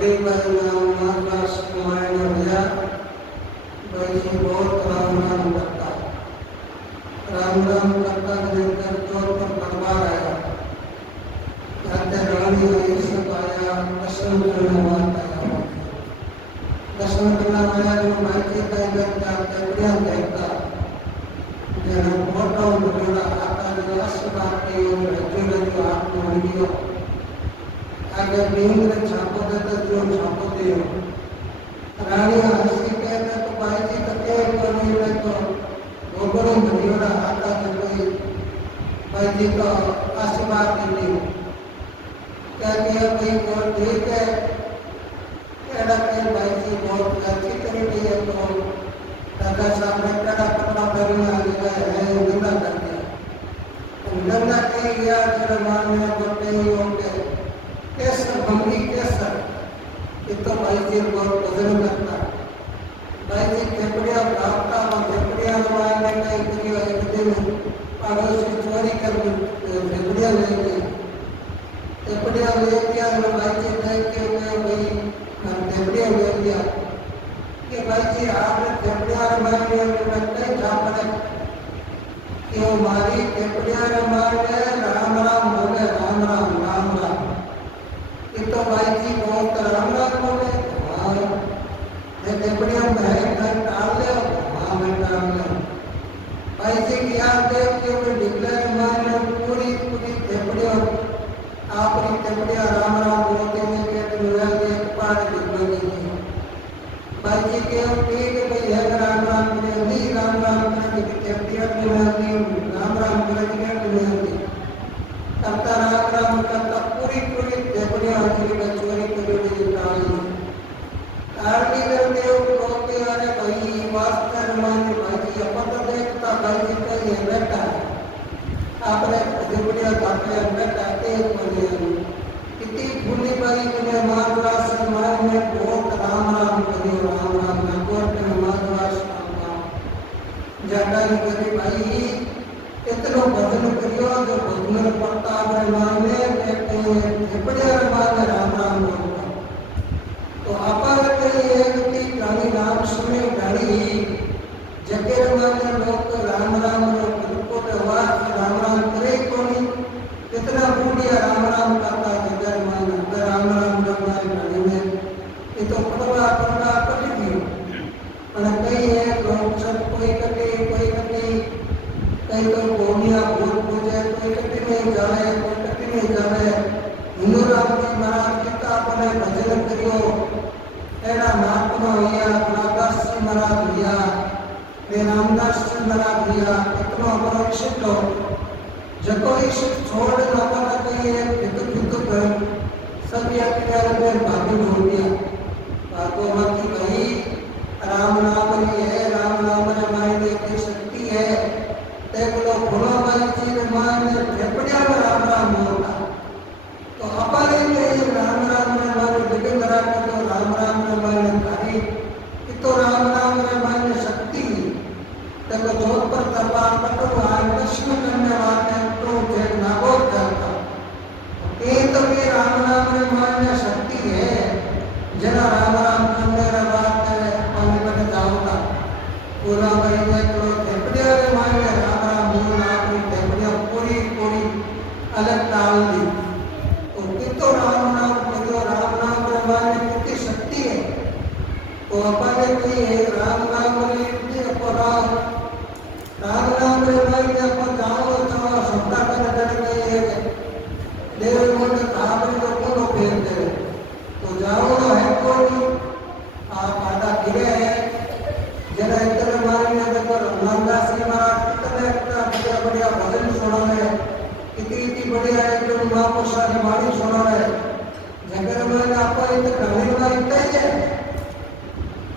बड़ी भाई नाम मानदास कुमार ने भैया भाई जी बहुत राम राम करता देखकर चोर पर दरबार आया राजा रानी आई सब आया दर्शन करने वाला आया दर्शन करना आया जो भाई जी का करता तकड़िया कहता जरा फोटो मेरा आता जो असला के रजो आपको वीडियो आगे बेंद्र छापो देता जो छापो दे रानी हंसी कहता तो भाई जी तो क्या करनी है तो गोबरों बनियोरा आता तो कोई भाई जी को आशीर्वाद देती क्या किया भाई और ठीक है कहना कि भाई जी बहुत अच्छी तरीके है तो राजा साहब ने कड़ा कपड़ा पहनना लिया है गंदा कर दिया गंदा कहीं गया जरा मारने बोलते ही होंगे कैसर भंगी कैसर ये तो भाई जी बहुत पसंद करता भाई जी खेपड़िया भागता और खेपड़िया मारने का एक दिन पड़ोसी चोरी कर खेपड़िया ले गई खेपड़िया ले गया और भाई जी देख के भाई खेपड़िया ले गया कि भाई जी आपने खेपड़िया मारने में कई छापने कि वो मारी खेपड़िया मारने राम राम बोले राम राम राम राम ये तो भाई जी बहुत राम राम बोले हाँ ये खेपड़िया में टाल ले हाँ मैं टाल ले भाई जी की आप देख के वो डिक्लेयर मारने पूरी पूरी खेपड़िया आपकी खेपड़िया राम राम बोलते हुए के मिला के पार निकल गई भाई जी के ठीक है भाई है राम राम करे नहीं राम राम करे कि खेपड़िया में राम राम करे कि नहीं करता राम राम करता पूरी पूरी खेपड़िया हाजिरी में चोरी करी टाली करके लोग के अरे भाई वास्ते माने भाई जी अपन तो देखता भाई जी का ये बेटा आपने खेपड़िया काटे बेटा एक बने कितनी भूली भाई मैंने माधवास समाज में बहुत राम राम करी राम राम नकोट में माधवास जानकारी करी भाई इतना भजन करियो जो भजन पड़ता है माने खेपड़िया माने राम राम बोलता तो अपार कई एक गाड़ी नाम सुने गाड़ी जगह माने लोग राम राम को व्यवहार राम राम करे कोनी कितना बूढ़िया राम राम करता जगह माने राम राम करना गाड़ी में ये तो पड़वा पड़वा कट गई पर कई है लोग सब कोई कटी कई तो गोमिया भूल पूजे कोई कटी नहीं जाए कोई कटी नहीं जाए हिंदू राम जी महाराज किता अपने भजन करियो एड़ा महात्मा हुआ नागदास जी महाराज हुआ वे रामदास जी महाराज हुआ इतना अपना इच्छित हो जको इच्छित छोड़ ना पता कहीं है विद्युत कर सब ये अकेले में भागी हो गया भागवती भाई राम नाम है राम नाम हमारे की शक्ति है देख लो भोला भाई जी ने मान फेफड़िया में राम राम होता तो हमारे लिए राम राम ने माने विघ्न करा तो राम राम ने माने खाली कि तो राम राम ने माने शक्ति देखो जोर पर तलवार पकड़ो आए कृष्ण करने वाले तो जेठ नागोर करता ये तो ये राम राम ने माने शक्ति है जरा राम राम करने रे बात है पानी में जाऊंगा पूरा भाई देख लो फेफड़िया ने माने राम राम बोलना अपनी फेफड़िया पूरी पूरी अलग डाल दी तो राम नाम करो राम नाम माने कितनी शक्ति है तो अपने कोई है राम नाम ने अपराध राम नाम रे भाई ने अपन जाओ तो सत्ता कर गई है देव मन काबरे तो कोनो फेर दे तो जाओ है कोई आप आधा गिरे है जरा इधर मारने देखो रामदास जी महाराज कितने बढ़िया भजन सुना है कितनी बढ़िया है जो महापुरुषा की वाणी सुना है जगह में आपको इत ढंगने का इतना ही है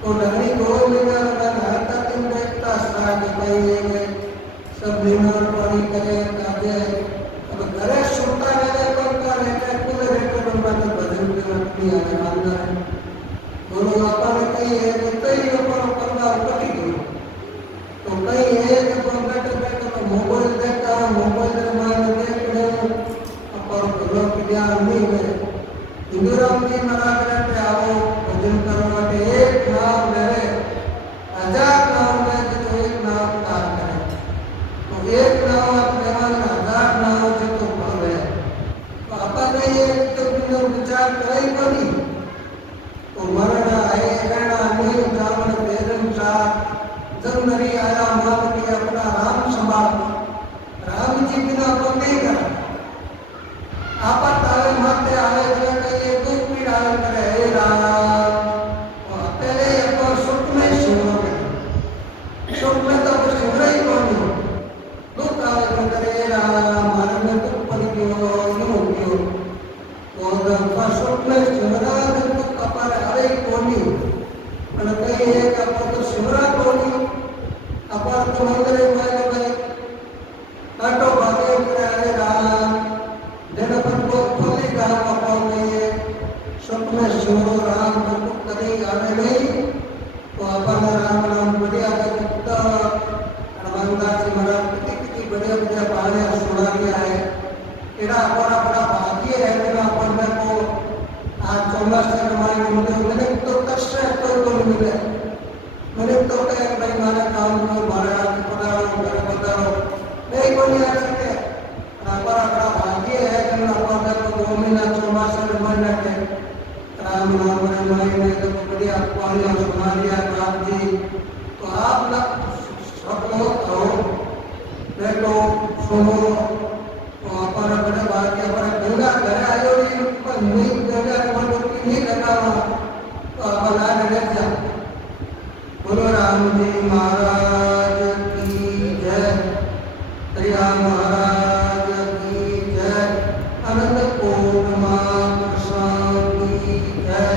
तो ढंगनी दो महीना लगा घर तक दिन देखता स्नान कहीं सब बीमार पानी करे काजे अब घरे सुनता रहे तो का रहता कुल रहते तो बात भजन के नहीं आने वाला है दोनों आपा ने कही है कि कई ऊपर पर्दा कटी गई तो कई है कि अपन बैठे बैठे तो मोबाइल देखता है मोबाइल में देख रहे पर लोग ज्ञान नहीं है इंदुराम जी महाराज ने आओ भजन करो માટે એક નામ લેવે હજાર નામ લે તો એક નામ તાર કરે તો એક નામ લેવાના હજાર નામ છે તો ભવે તો આપણે એક તો બીજો વિચાર કરાય કોની તો મરણા આય રહેણા નીર જાવણ બેરન ચાર जब आया मान के अपना राम संभाल राम जी बिना अपन नहीं कर आपत आवे माते आवे जने कहिए दुख पीड़ा करे हे राम पहले अपन सुख में सुनो सुख में तो कुछ सुन ही नहीं दुख आवे तो करे हे राम मारे में दुख पड़ गयो यूं गयो और अपन सुख में सुनरा दुख कपर आवे कोनी पर कहिए कि अपन तो सुनरा कोनी अपन तो मंदिर में भाई काटो भागे करे हरे राम जन पर को खोली गांव अपन में सुख में सुनो राम तो कभी आवे नहीं तो अपन राम नाम बढ़िया के कुत्ता हनुमानदा जी महाराज कितनी बढ़िया बढ़िया कहानियां सुना दिया है एड़ा बड़ा बड़ा भाग्य है मेरा अपन में को आज 14 से हमारे मुझे तो कष्ट है तो मिले मैंने तो कहा भाई मारा काम को मारा पढ़ाओ घर बताओ नहीं कोई आ सके बड़ा बड़ा भाग्य है कि अपन को 2 महीना 6 मास में मरना के राम नाम रे महीने तो बढ़िया कहानियां सुना दिया राम जी तो आप लोग सब लोग तो बैठो सुनो तो अपन बड़े भाग्य अपन गंगा घर आयो नहीं पर नहीं गंगा मन को नहीं लगावा तो अपन आ रह जा बोलो राम जी महाराज की जय प्रिया महाराज की जय अनंत पूर्णिमा कृष्ण की जय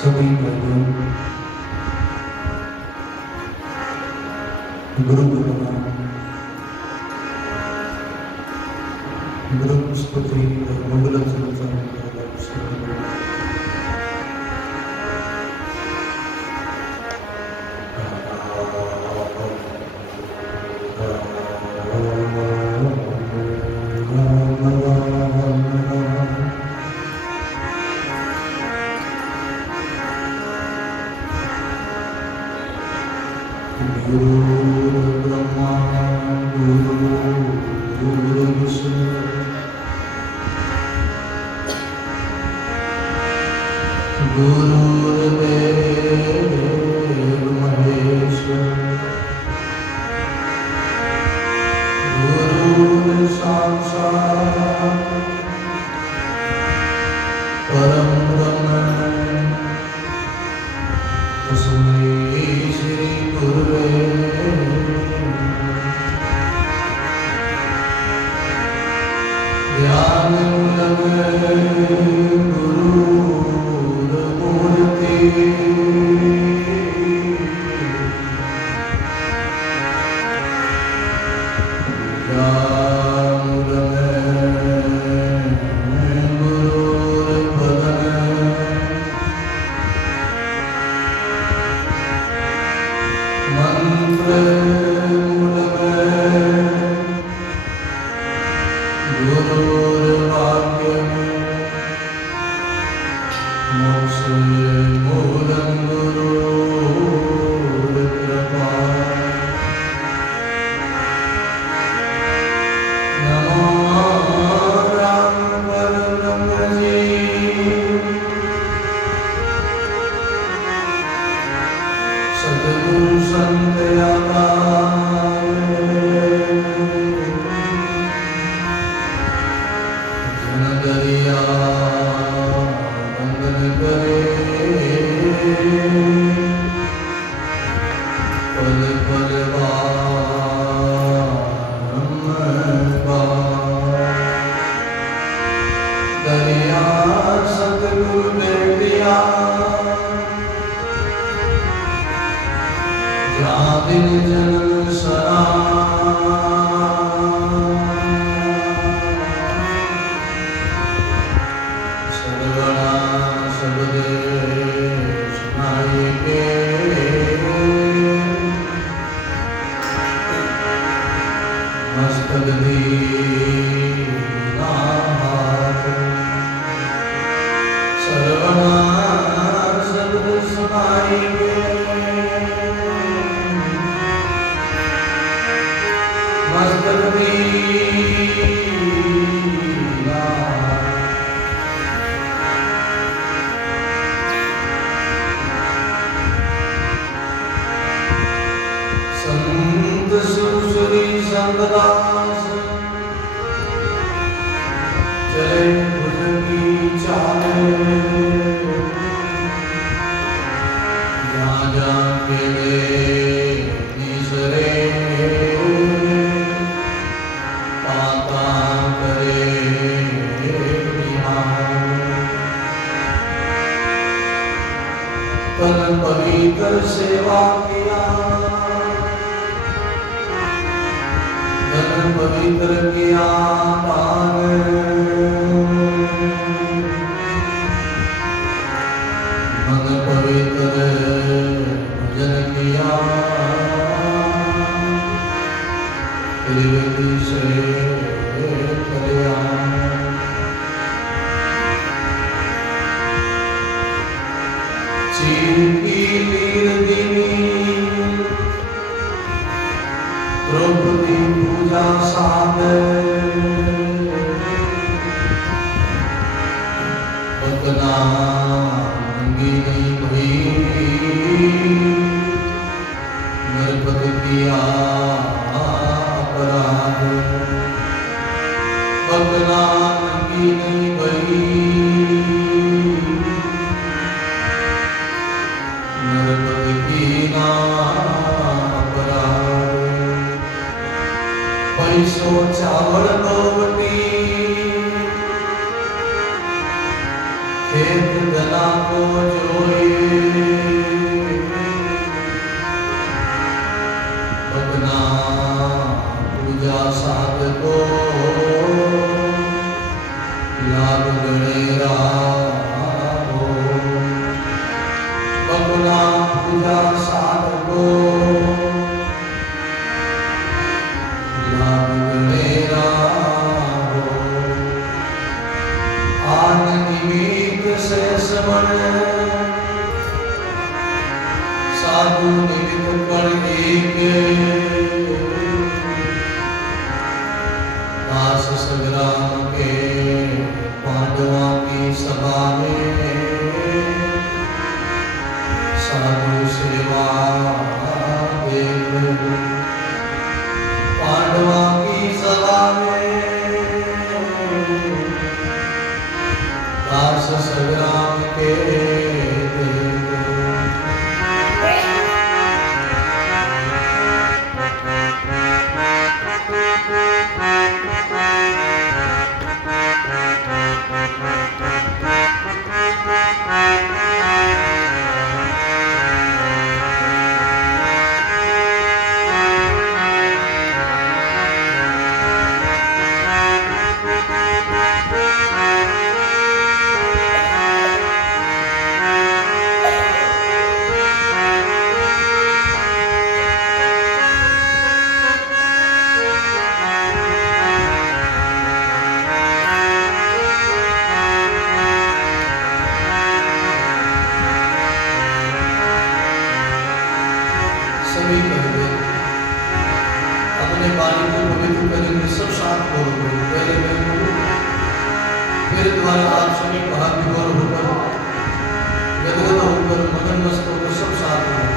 सभी गुरु गुरु स्तुति मंगल मूलं गुरुर्कृपा नमो रामपरब्रह्मणे सद्गुरु संत दरिया बंदन करे पल पल दरिया सतगुरु बेटिया जहाँ दिन जन्म सरा संत सुश्री संगदास चले भुजंगी चाले जहाँ जहाँ मिले निसरे पाता करे तन पवित्र सेवा किया पवित्र किया दान मन पवित्र भजन किया त्रिवेदी से कल्याण चीर की लीर दीनी द्रौपदी पूजा उतना नंगी नहीं भई नरपत किया अपराध उतना नंगी नहीं भई नरपत की ना पैसो चावल नोवटी खेत गला को जोए भगना पूजा साध को लाभ गणेरा हो भगना पूजा साध को साधु निमित्त पर एक दास संग्राम के पांडवा की सभा में साधु सेवा देव पांडवा की सभा में दास संग्राम के मेरे में सब साथ बोलो। पहले मैं बोलूँ, फिर तुम्हारे आप सभी बाहर भी बोल होकर गदगद होकर मगन मस्त होकर सब साथ बोलो।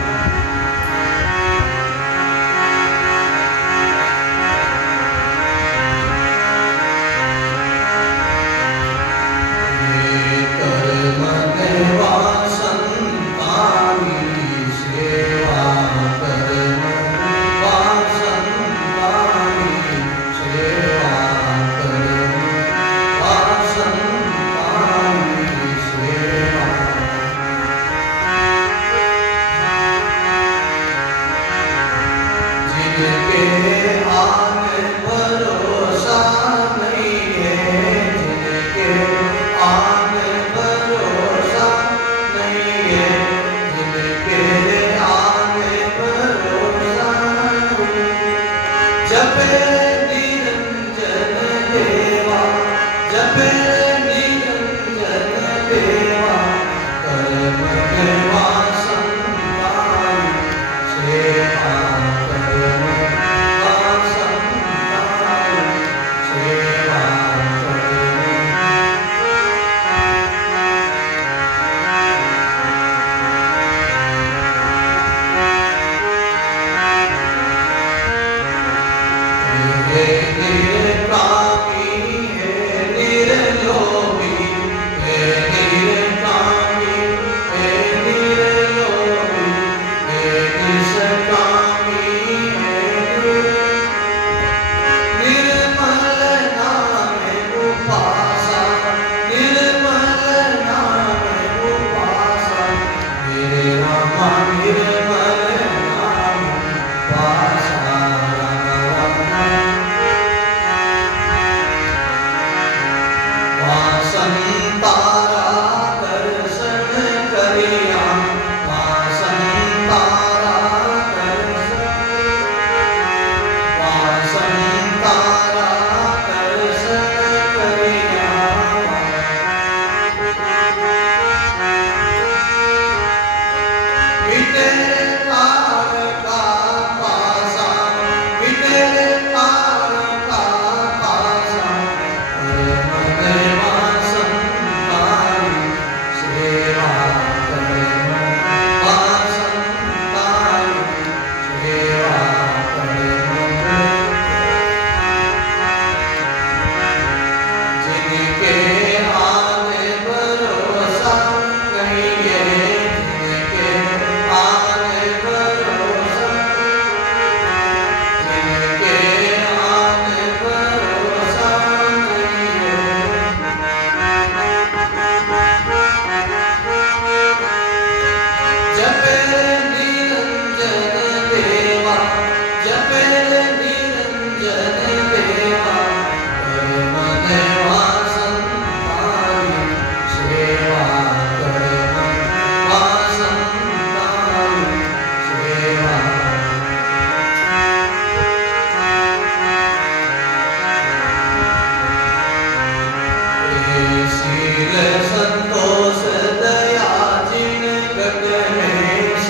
संतोष दया जिन गट में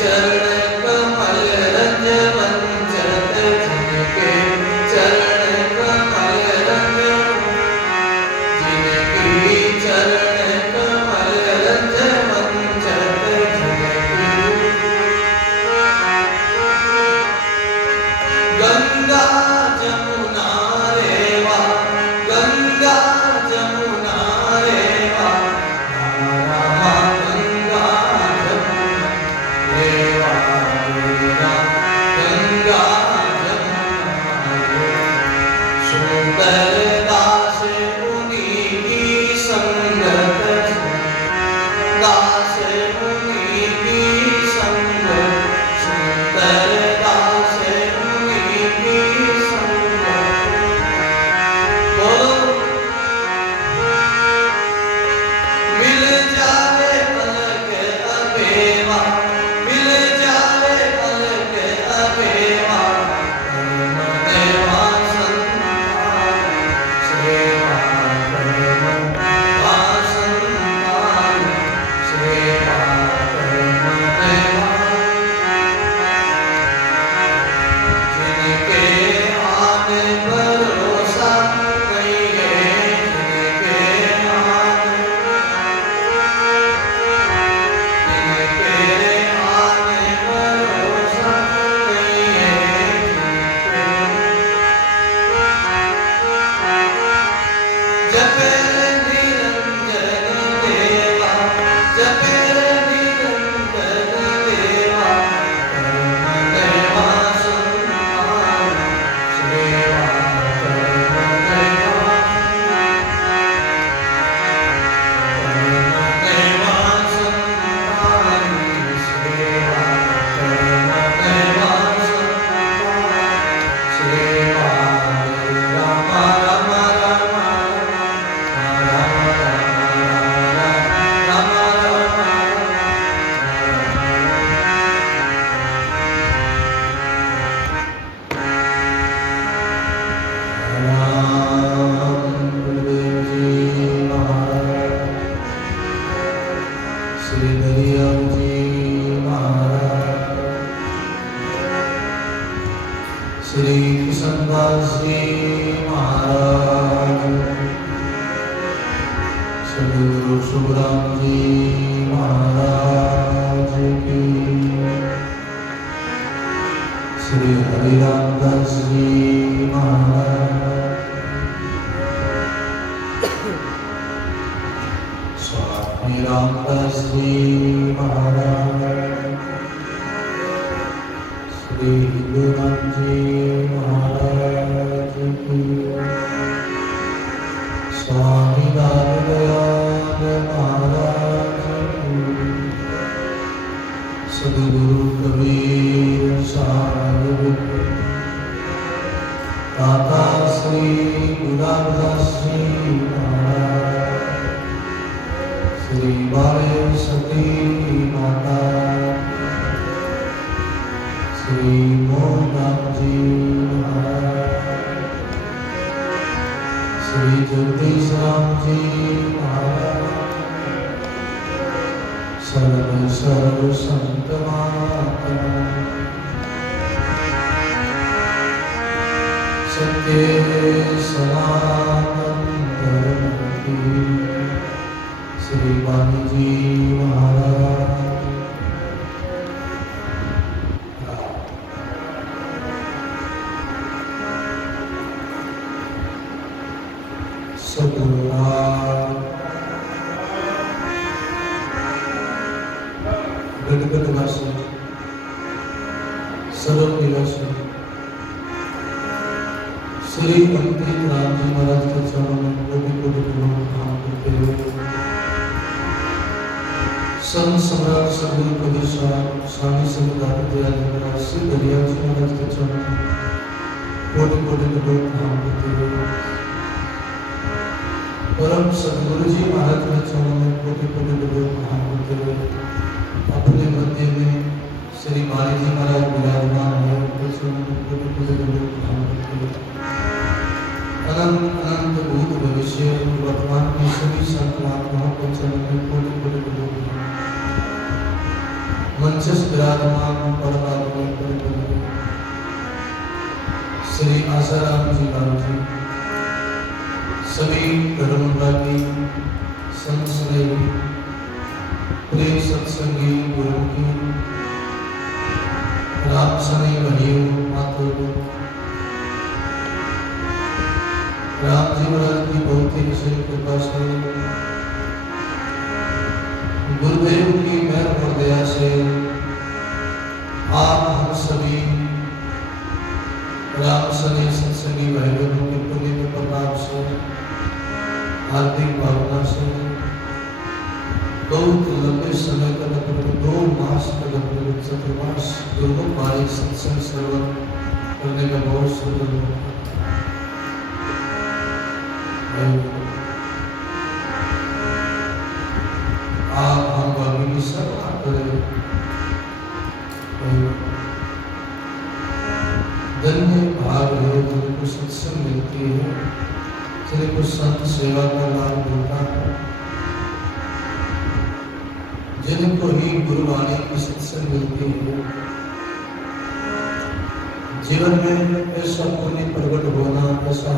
चरण कमल रज वंचत जिनके चरण कमल रज जिनकी चरण कमल रज वंचत जिनकी गंगा जमुना रेवा गंगा जमुना रेवा रामा गंगा जमुना रेवा मेरा गंगा जमुना सुंदर दास मुनि की संगत दास मुनि की संगत सुंदर दास मुनि की संगत बोलो मिल जाए पलक अबेवा मिल जाए पलक अबेवा कर्म देवा संतान सेवा कर्म संतान सेवा कर्म देवा जिनके आने भरोसा नहीं है जिनके आने भरोसा नहीं है जपे निरंजन देवा जपे निरंजन देवा कर्म देवा संतान सेवा कर्म देवा संतान सेवा कर्म देवा संतान सेवा राम राम राम श्री हरिराम जी महाराज श्री कृष्णदास जी महाराज श्री गुरु सुखराम जी महाराज की श्री हरिराम दास जी महाराज स्वामी रामदास जी महाराज श्री हिंदूराम जी महाराज की स्वामी लालदयाल महाराज की सद्गुरु कबीर साहिब दाता श्री गुलाबदास जी महाराज श्री बाले सती माता श्री मोहन जी महाराज श्री जगदीश राम जी महाराज सर्व सर्व संत महात्मा सत्य सनातन धर्म की श्री वाणी जी महाराज गणपत वासी सर्व निवासी श्री पंडित राम जी महाराज के चरणों में कोटि कोटि प्रणाम करते हुए संत सम्राट सद्गुरु कबीर साहब स्वामी संत दाता दयाल महाराज श्री हरिराम जी महाराज के चरणों में कोटि कोटि प्रणाम करते हुए परम सद्गुरु जी महाराज के चरणों में कोटि कोटि प्रणाम करते हुए अपने मध्य में श्री बाली जी महाराज विराजमान है उनके चरणों में कोटि कोटि प्रणाम करते हुए अनंत अनंत भूत भविष्य वर्तमान में सभी संत महात्माओं के चरणों में कोटि कोटि प्रणाम मंचस्थ विराजमान परमात्मा श्री आसाराम जी राम जी, सभी धर्मरागी संत स्नेही प्रिय सत्संगी गुरुमुखी राम सनी भाइयों माताओं, राम जी महाराज की बहुत ही विशेष कृपा से गुरुदेव की मेहर और दया से आप हम सभी राम सनी सत्संगी भाई बहनों के पुण्य के प्रभाव से हार्दिक भावना से बहुत लंबे समय तक 2 मास तक चतुर्मास गुरुमुख वाणी सत्संग श्रवण करने का बहुत सुंदर मौका। आप हम बाकी की सब करें, धन्य भाग है जिनको सत्संग मिलती है, जिनको संत सेवा का लाभ मिलता है, जिनको ही गुरुवाणी की सत्संग मिलती है। जीवन में ऐसा पुण्य प्रकट होना, ऐसा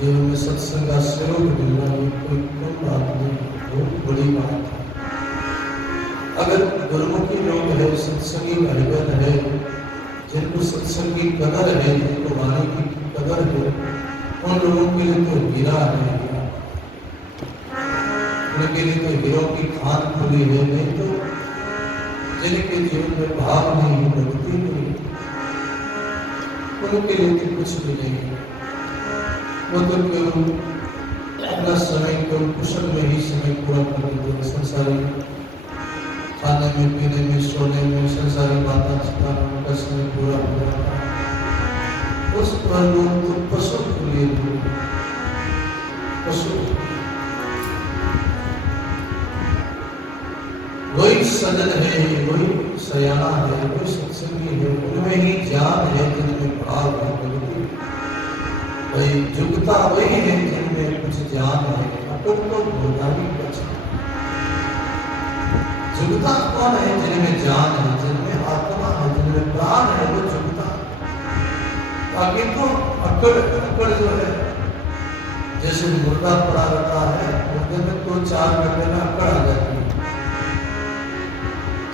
जीवन में सत्संग का सहयोग मिलना कोई कम बात नहीं, बहुत बड़ी बात है। अगर गुरुमुखी लोग है, सत्संगी भाई बहन है, जिनको सत्संग की कदर है, जिनको वाणी की कदर है, उन लोगों के लिए तो हीरा है, उनके लिए तो हीरो की खान खुली है। नहीं तो जिनके जीवन में भाव नहीं, भक्ति नहीं, उनके लिए तो कुछ भी नहीं है। वो तो केवल अपना समय केवल कुशल में ही समय पूरा कर देते हैं। संसारी खाने में, पीने में, सोने में, संसारी बातें छिपाने में उनका समय पूरा हो जाता है। उस पर लोग तो पशु के लिए पशु वही सजन है, वही सयाना है, वही सत्संगी है, उनमें ही ज्ञान है, जिनमें भाव है, वही जुगता वही है जिनमें कुछ ज्ञान है। अटूट तो भोगानी बचा। जुगता कौन है? जिनमें ज्ञान है, जिनमें आत्मा है, जिनमें प्राण है, वो जुगता। बाकी तो अकड़ जो है, जैसे मुर्दा पड़ा रहता है, मुर्दे में 2-4 घंटे में अकड़ आ जाती है।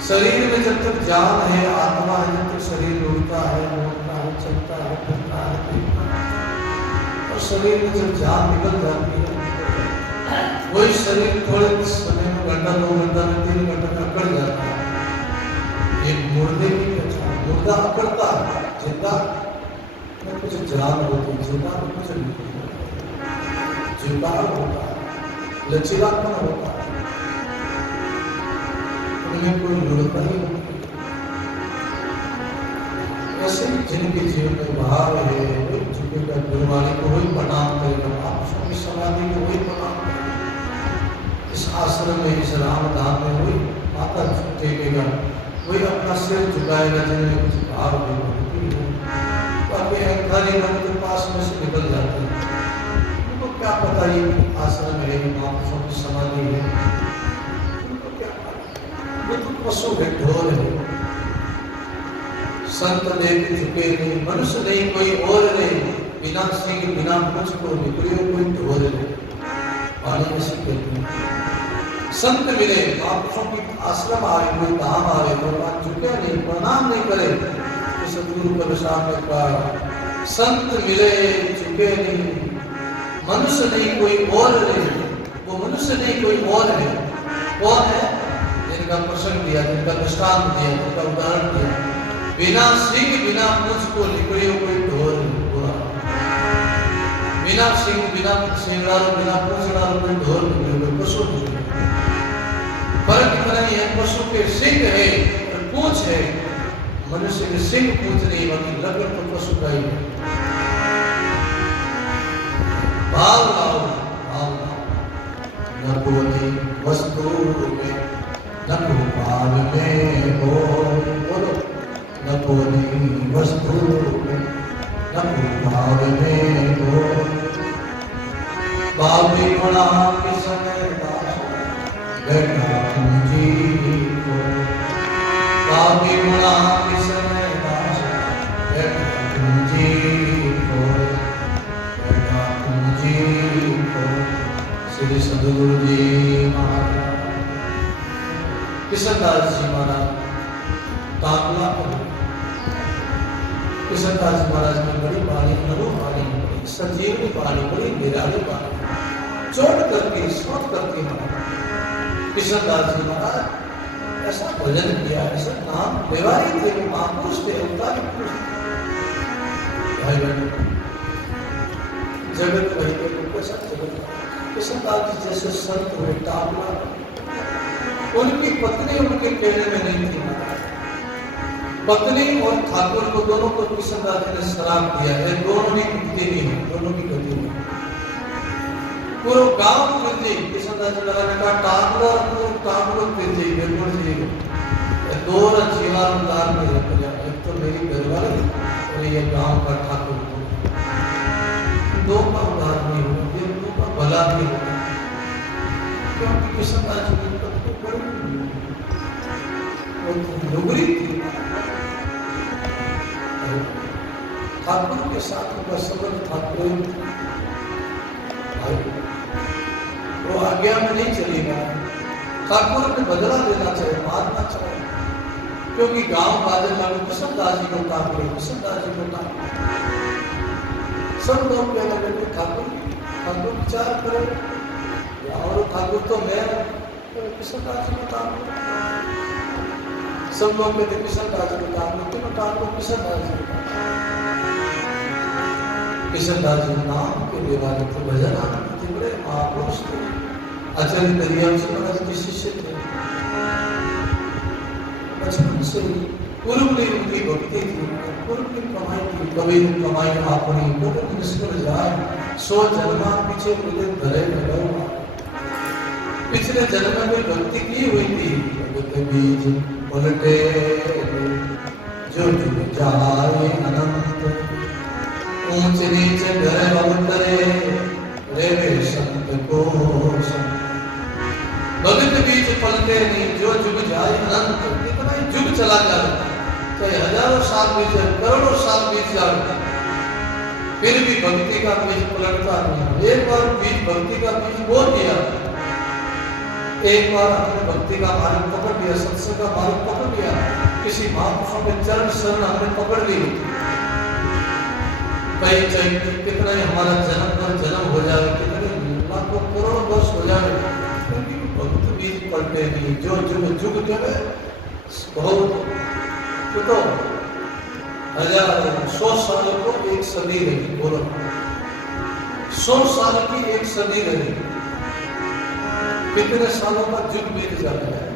शरीर में जब तक जान है, आत्मा है, जब तक शरीर उड़ता है, बोलता है, चलता है, फिरता है, और शरीर में जब जान निकल जाती है, वही शरीर थोड़े समय में, घंटा 2 घंटा में, 3 घंटे में अकड़ जाता है। एक मुर्दे की पहचान, मुर्दा अकड़ता है, जिंदा में कुछ जान होती है, जिंदा में कुछ नहीं, जुगाड़ होता है, लचीलापन होता है, उन्हें कोई लुढ़का ही नहीं। ऐसे जिनके जीवन में भाव है, वही झुकेगा, गुरुवाणी को वही प्रणाम करेगा, आप सबकी समाधि को वही प्रणाम करेगा, इस आश्रम में, इस रामधाम में वही माथा टेकेगा, वही अपना सिर झुकाएगा, जिनमें कुछ भाव है, भक्ति है। बाकी अहंकारी लोग के पास में से निकल जाते हैं, उनको क्या पता ये आश्रम है, महापुरुषों की समाधि है, उनको क्या पता? वो तो पशु है, ढोर है। संत देख चुके नहीं, मनुष्य नहीं कोई और नहीं, बिना सिंह बिना मुझ को निकले कोई ढोर नहीं। पानी में से कहते हैं संत मिले, महापुरुषों की आश्रम आए, कोई धाम आए, भगवान झुके नहीं, प्रणाम नहीं करे। तो सतगुरु का विशाल ने कहा, संत मिले झुके नहीं, मनुष्य नहीं कोई और नहीं। वो मनुष्य नहीं कोई और है। कौन है? जिनका प्रसंग दिया, जिनका दृष्टांत दिया, जिनका उदाहरण दिया, बिना सिंह बिना मुझ को निकले कोई ढोर बुरा। बिना सिंह बिना सिंगार बिना पूछना कोई ढोर निकले, कोई पशु निकले। फर्क इतना ही है, पशु के सिंह है और पूछ है, मनुष्य के सिंह पूछ नहीं, बाकी लगन तो पशु का ही है। भाव लाओ, भाव लाओ, न कोई वस्तु में, न कोई भाव में हो, बोलो न कोई वस्तु में, न कोई भाव में हो। बाबी गुणा के समय बैठा जी को, बाबी आगे मुड़ा किसने दास बैठा तुझी को बैठा तुझी को श्री सद्गुरु जी महाराज किशनदास जी महाराज ताकला किशनदास जी महाराज की बड़ी बाणी नरो बाणी संजीवनी बाणी बड़ी निराली बाणी चोट करके सोच करके महाराज किशनदास जी महाराज ऐसा भजन किया, ऐसा नाम व्यवहारी थे, महापुरुष थे, अवतारी पुरुष भाई बहनों जगत वही के कैसा जगत किशनदास जी जैसे संत हुए टापला उनकी पत्नी उनके कहने में नहीं थी महाराज पत्नी और ठाकुर को दोनों को किशनदास जी ने शराब दिया है, दोनों की गति नहीं है, दोनों की गति नहीं पूरा गांव फिर जी किशनदास जी ने कहा टागलो फिर जी बिल्कुल जी दो जीवानुदार में रख गया एक तो मेरी घरवाली और ये गांव का ठाकुर दो का उद्धार नहीं होगा फिर दो का भला नहीं होगा क्योंकि किशनदास जी की पत्नी बड़ी डुगरी थी ठाकुर के साथ उनका संबंध था प्रेम वो आज्ञा में नहीं चलेगा ठाकुर ने बदला देना चाहिए मारना चाहिए क्योंकि गांव बाजे लागू किशनदास जी को ठाकुर किशनदास जी को ठाकुर सब लोग कहने लगे ठाकुर ठाकुर विचार करो और ठाकुर तो मैं किशनदास जी को ठाकुर सब लोग कहते किशनदास जी को ठाकुर तुम ठाकुर किशनदास जी किशनदास जी नाम के विवादित थे भजन आनंद थे बड़े महापुरुष थे आचार्य दरियाम से महाराज के शिष्य थे बचपन से पूर्व में उनकी भक्ति थी पूर्व में कमाई थी कभी कमाई आपनी कभी निष्फल जाए सो जन्मा पीछे मुझे धरे लगा पिछले जन्म में भक्ति की हुई थी बीज पलटे जो जाए अनंत ऊंच नीच घर अवतरे रे संत को भगत बीच पलटे नहीं जो जुग जाए अनंत कितना ही जुग चला जाए चाहे हजारों साल बीत जाए करोड़ों साल बीत जाए फिर भी भक्ति का बीज पलटता नहीं एक बार बीज भक्ति का बीज बो दिया एक बार हमने भक्ति का मार्ग पकड़ लिया सत्संग का मार्ग पकड़ लिया किसी महापुरुषों के चरण शरण हमने पकड़ ली कहीं चाहे कितना ही हमारा जन्म पर जन्म हो जाए कितने लाखों करोड़ों वर्ष हो जाए क्योंकि भक्त बीज पलटे नहीं जो जुग जुग चले बहुत तो हजारों 100 सालों को एक सदी रही बोलो 100 साल की एक सदी रही कितने सालों का जुग बीत जाता है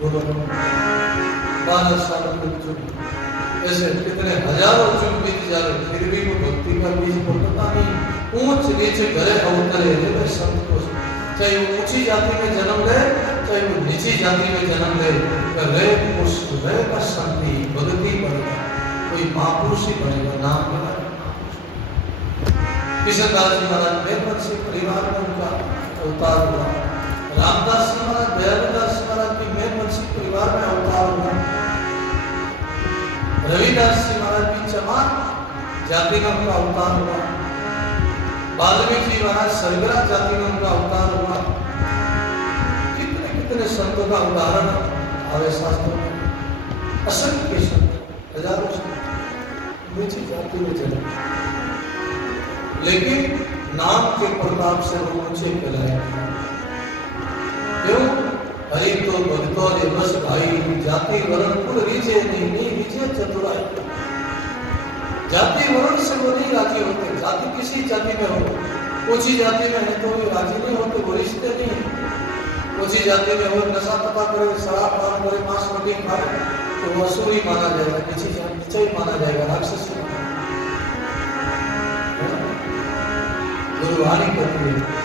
बोलो 12 सालों का जुग ऐसे कितने हजारों जुग बीत जा रहे फिर भी वो भक्ति का बीज पलटता नहीं ऊंच नीचे घरे अवतरे रे संत को चाहे वो ऊंची जाति में जन्म ले चाहे वो नीची जाति में जन्म ले रे उस रे का शांति भक्ति बनेगा कोई महापुरुष ही बनेगा नाम बनेगा किशनदास जी महाराज मेरठ से परिवार में उनका अवतार हुआ रामदास जी महाराज दयालदास जी महाराज भी मेरठ से परिवार में अवतार हुआ रविदास जी महाराज भी चमार जाति में उनका अवतार हुआ वाल्मीकि जी महाराज सरगरा जाति में उनका अवतार हुआ कितने कितने संतों का उदाहरण आवे शास्त्रों में असंख्य संत हजारों संत नीची जाति में जन्म लेकिन नाम के प्रताप से वो ऊंचे कहलाए क्यों हरि तो भक्तों ने बस भाई जाति वर्ण कुल रीझे नहीं रीझे चतुराई जाति वर्ण से वो नहीं राजी होते जाति किसी जाति में हो ऊंची जाति में है तो वो राजी नहीं होते वो रिश्ते नहीं ऊंची जाति में हो नशा पता करे शराब पान करे मांस रोटी खाए तो वो असुरी माना जाएगा नीची नीचा ही माना जाएगा राक्षस गुरुवाणी करती है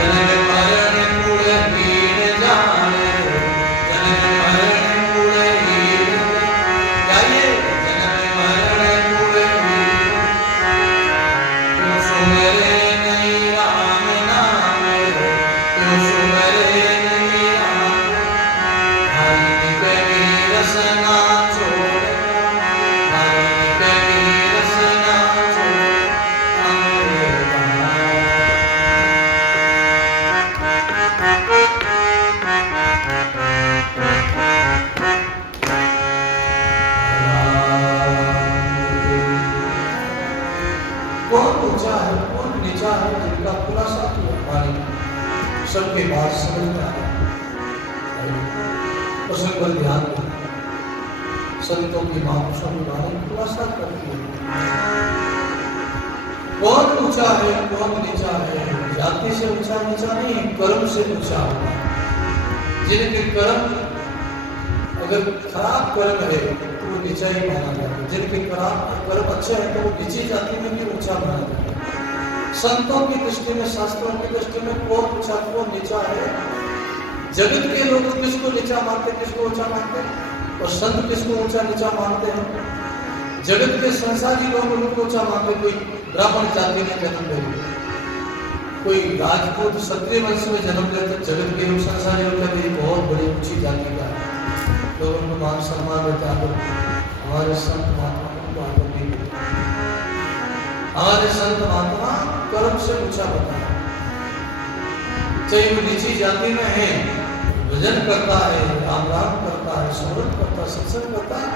जन्म मरण कुलहीन जाने, जन्म मरण कुलहीन गाइए, जन्म मरण कुलहीन क्यों सुमरे नहीं राम नाम, क्यों सुमरे नहीं राम, हरि पे रसना छोड़, हरि पे रसना छोड़, अमर बनाया। कौन ऊंचा है कौन नीचा है जिनका खुलासा किया वाणी सबके बात समझ में आया। प्रसंग पर ध्यान दें, संतों की महापुरुषों की वाणी खुलासा करती है। कौन ऊंचा है कौन नीचा है, जाति से ऊंचा नीचा नहीं, कर्म से ऊंचा होगा। जिनके कर्म अगर खराब कर्म है तो वो नीचा ही माना जाएगा, जिनके कर्म अच्छे हैं तो वो नीची जाति में भी ऊंचा माना जाएगा। संतों की दृष्टि में, शास्त्रों की दृष्टि में कौन ऊंचा कौन नीचा है। जगत के लोग किसको नीचा मानते किसको ऊंचा मानते, और संत किसको ऊंचा नीचा मानते हैं। जगत के संसारी लोग उनको ऊंचा मानते, कोई ब्राह्मण जाति में जन्म ले, कोई राजपूत क्षत्रिय वंश में जन्म ले तो जगत के लोग संसारी लोग कहते हैं बहुत बड़ी ऊंची जाति का है, लोग उनको मान सम्मान देता है। हमारे संत महात्मा उनको आदर नहीं देते, हमारे संत महात्मा कर्म से ऊंचा बताया। चाहे वो नीची जाति में है, भजन करता है, राम राम करता है, स्मरण करता है, सत्संग करता है,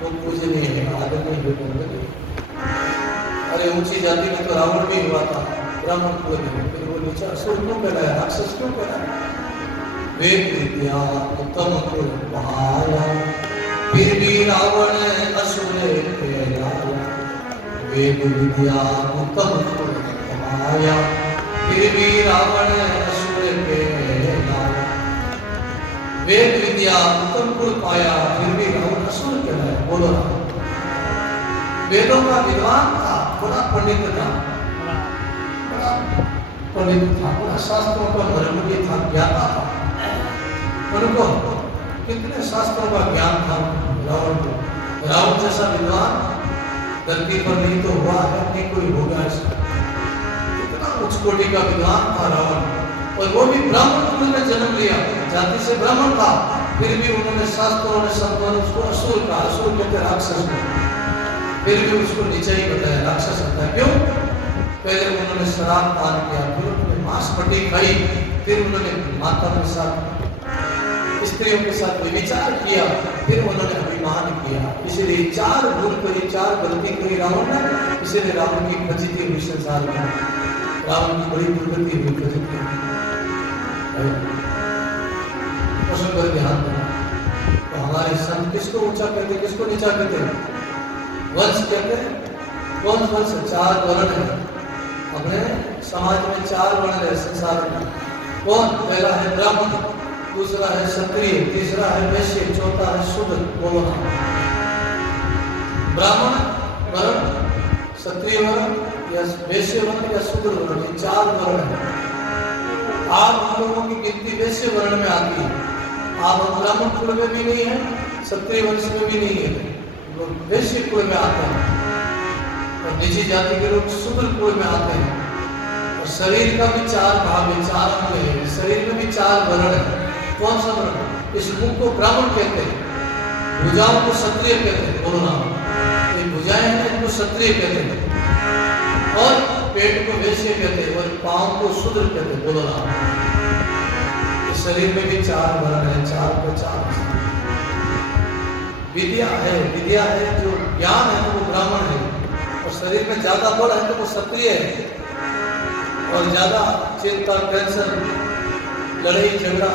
वो पूजनीय है, आदरणीय है। अरे ऊंची जाति में तो रावण भी हुआ था, ब्राह्मण कुल में, फिर वो नीचा असुर क्यों कहलाया, राक्षस क्यों कहलाया। वेद विद्या उत्तम कुल कहाया, फिर भी रावण असुर कहलाया। वेद विद्या उत्तम कुल कहाया, फिर भी रावण असुर कहलाया। वेद विद्या उत्तम कुल पाया, फिर भी रावण असुर कहलाया। बोलो ना, वेदों का विद्वान था, बड़ा पंडित था, बड़ा पंडित था, बड़ा शास्त्रों का मर्म था, ज्ञाता था। उनको कितने शास्त्रों का ज्ञान था रावण को। रावण जैसा विद्वान धरती पर नहीं तो हुआ है, नहीं कोई होगा ऐसा। इतना उच्च कोटि का विद्वान था रावण, और वो भी ब्राह्मण कुल में जन्म लिया, जाति से ब्राह्मण था, फिर भी उन्होंने शास्त्रों ने संतों ने उसको असुर कहा, असुर कहते राक्षस को, फिर भी उसको नीचा ही बताया, राक्षस होता है। क्यों? पहले उन्होंने शराब पान किया, फिर उन्होंने मांस पट्टी खाई, फिर उन्होंने माता के साथ स्त्रियों के साथ विचार किया, फिर उन्होंने अभिमान किया। इसलिए चार भूल करी, चार गलती करी रावण ने, इसलिए रावण की फजीती हुई संसार में, रावण की बड़ी दुर्गति हुई फजीती। प्रश्न पर ध्यान देना, तो हमारे संत किसको ऊंचा कहते किसको नीचा कहते, वंश कहते हैं। कौन वंश? चार वर्ण है अपने समाज में, चार वर्ण है संसार में। कौन? पहला है ब्राह्मण, दूसरा है क्षत्रिय, तीसरा है वैश्य, चौथा है शूद्र। बोलो ना, ब्राह्मण वर्ण, क्षत्रिय वर्ण या वैश्य वर्ण या शूद्र वर्ण, ये चार वर्ण है। आप हम लोगों की गिनती वैश्य वर्ण में आती है, आप हम ब्राह्मण कुल में भी नहीं है, क्षत्रिय वंश में भी नहीं है, लोग वैश्य कुल में आते हैं, और निजी जाति के लोग शूद्र कुल में आते हैं। और शरीर का भी चार भाग है, चार अंग है, शरीर में भी चार वर्ण है। कौन सा वर्ण? इस मुख को ब्राह्मण कहते हैं, भुजाओं को क्षत्रिय कहते हैं। बोलो ना, ये भुजाएं हैं इनको क्षत्रिय कहते हैं, और पेट को वैश्य कहते हैं, और पांव को शूद्र कहते हैं। बोलो ना, इस शरीर में भी चार वर्ण है, चार को चार। विद्या है जो ज्ञान है तो वो ब्राह्मण है, और शरीर में ज्यादा बल है तो वो क्षत्रिय है, और ज्यादा चिंता टेंशन लड़ाई झगड़ा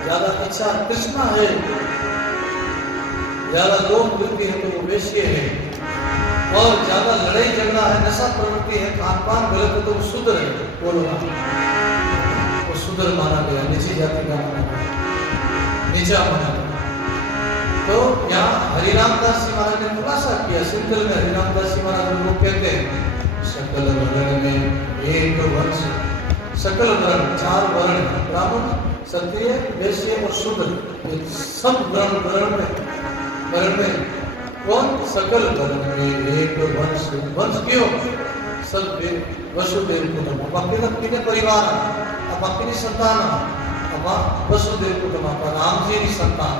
ज्यादा इच्छा तृष्णा है, ज्यादा लोभ वृत्ति है तो वो वैश्य है, और ज्यादा लड़ाई झगड़ा है, नशा प्रवृत्ति है, खान पान गलत है तो वो शूद्र है। बोलो ना, वो शूद्र माना गया, नीची जाति का माना गया, नीचा माना गया। तो यहाँ हरिरामदास जी महाराज ने खुलासा किया, सिंधल में हरिरामदास जी महाराज लोग कहते हैं सकल वर्ण में एक वंश, सकल वर्ण, 4 वर्ण हैं, ब्राह्मण, क्षत्रिय, वैश्य और शूद्र। ये सब वर्ण में कौन? सकल वर्ण में एक वंश। वंश क्यों? सब वसुदेव कुटुंब, अपने परिवार, अब अपनी संतान, अब वसुदेव कुटुंब, राम जी की संतान।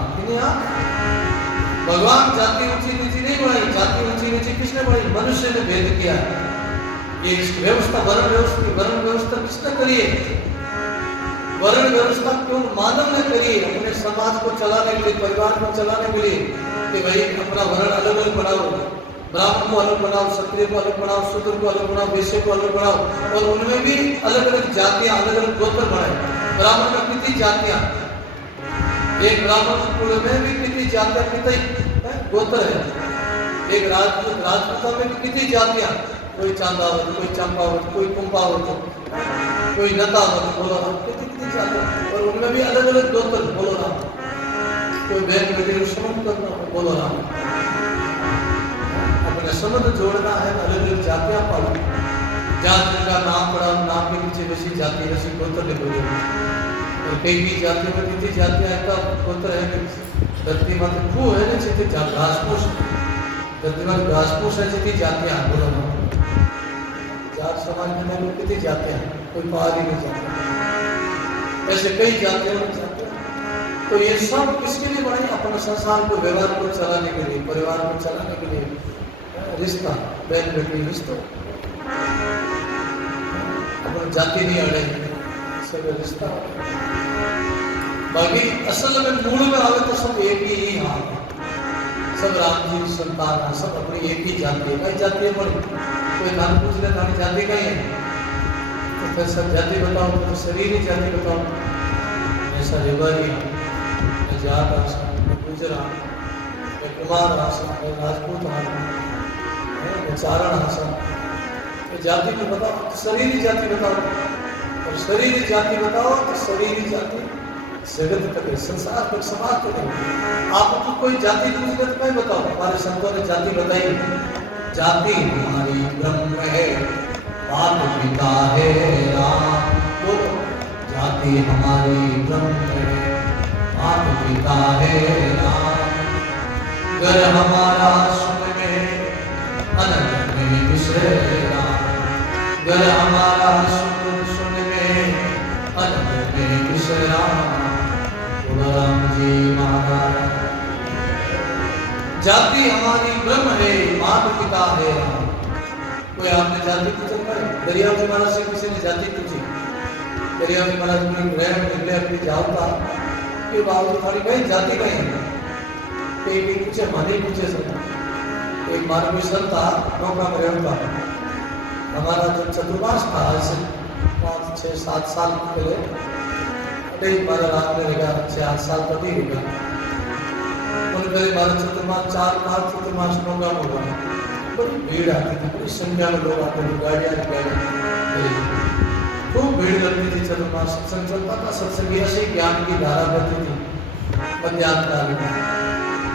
भगवान जाति ऊंची नीची नहीं बढ़ाई, जाति ऊंची नीची किसने बढ़ाई? मनुष्य ने भेद किया। ये व्यवस्था, वर्ण व्यवस्था किसने करी है? वर्ण व्यवस्था क्यों मानव ने करी? अपने समाज को चलाने के लिए, परिवार को चलाने के लिए, कि भाई अपना वर्ण अलग अलग बनाओ, ब्राह्मण को अलग बनाओ, क्षत्रिय को अलग बनाओ, शूद्र को अलग बनाओ, वैश्य को अलग बनाओ, और उनमें भी अलग अलग जातियां, अलग अलग गोत्र बनाए। ब्राह्मण में कितनी जातियां? एक ब्राह्मण कुल में भी कितनी जातियां, कितने गोत्र है? एक राजपूता में भी कितनी जातियां? कोई चांदावत, कोई चंपावत, कोई कुंपावत, कोई नतावत, बोलो ना, कितनी जातियां, और उनमें भी अलग अलग गोत्र, बोलो ना। कोई बहन बेटी को संबंध करना, बोलो ना। अपने संबंध जोड़ना है, अलग अलग जातियां पालो। जाति का नाम पड़ा, नाम के नीचे वैसी जाति, वैसी गोत्र लिखोगे। और कई भी जातियों में कितनी जातियां का गोत्र है? धरती माता वो है ना, जितनी घासपूस, धरती माता घासपूस है, जितनी जातियां, बोलो ना। जात समाज में लोग कितनी जातियां, कोई पहाड़ी में जाते, ऐसे कई जातियां में जाते। तो ये सब किसके लिए बने? अपने संसार को, व्यवहार को चलाने के लिए, परिवार को चलाने के लिए, रिश्ता, बहन बेटी रिश्ता, अपने जाति नहीं अड़े, सब रिश्ता। बाकी असल में मूल में आवे तो सब एक ही हाथ है, सब राम जी संतान है, सब अपनी एक ही जाति है। कई जाति है बड़ी, कोई धान पूछ ले थानी जाति का ही है, तो फिर सब जाति बताओ, तो शरीर ही जाति बताओ। ऐसा रिवारी जात आशा, गुजरात, कुमार आशा, राजपूत आशा, चारण आशा, जाति को बताओ, शरीर ही जाति बताओ, और शरीर ही जाति बताओ तो शरीर ही जाति जगत तक, संसार तक, समाज तक। आपको कोई जाति पूछ ले तो मैं बताओ, हमारे संतों ने जाति बताई। जाति हमारी ब्रह्म है, मात पिता है राम। बोलो, जाति हमारी ब्रह्म है, मात पिता है राम। घर हमारा सुन में, अनंत में विश्रेरा। घर हमारा सुन में, अनंत में विश्रेरा। राम जी महाराज। जाति हमारी ब्रह्म है, मात पिता है राम। कोई आपने जाति पूछ रखा है? दरिया जी महाराज से किसी ने जाति पूछी? दरिया जी महाराज को निकले अपनी जावता कि बाबू थारी कहीं जाति कहीं है? कहीं पूछे, माने पूछे सब। एक मानवीय संत था, नौका में रहता। हमारा जो चतुर्मास था, ऐसे 5, 6, 7 साल पहले, नहीं हमारा रात में रहेगा, 6-8 साल तक ही रहेगा। उनके बारह चतुर्मास, 4-5 चतुर्मास नौका होगा, बड़ी भीड़ आती थी, बड़ी संख्या में लोग आते थे, गाड़ियाँ खूब भीड़ लगती थी। चतुर्मास सत्संग चलता था, सत्संग ऐसे ज्ञान की धारा बहती थी। मध्याह्न काल में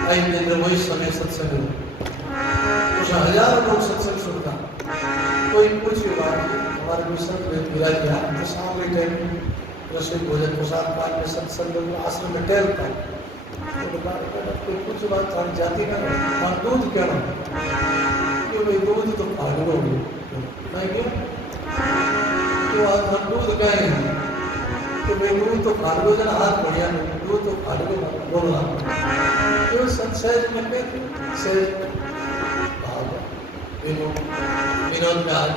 आई केंद्र वही समय सत्संग, कुछ हजारों लोग सत्संग सुनता। कोई पूछी बात, हमारे विषय मिला गया तो शाम के टाइम रसोई भोजन प्रसाद पाठ में सत्संग आश्रम में टहलता। कोई कुछ बात जाति का दूध क्या क्यों भाई, दूध तो फालू हो गई, तो आज हम दूध कहें तो भाई दूध तो फालू जना हाथ बढ़िया नहीं, दूध तो फालू बोलना क्यों? सहज में सहज विनोद में आज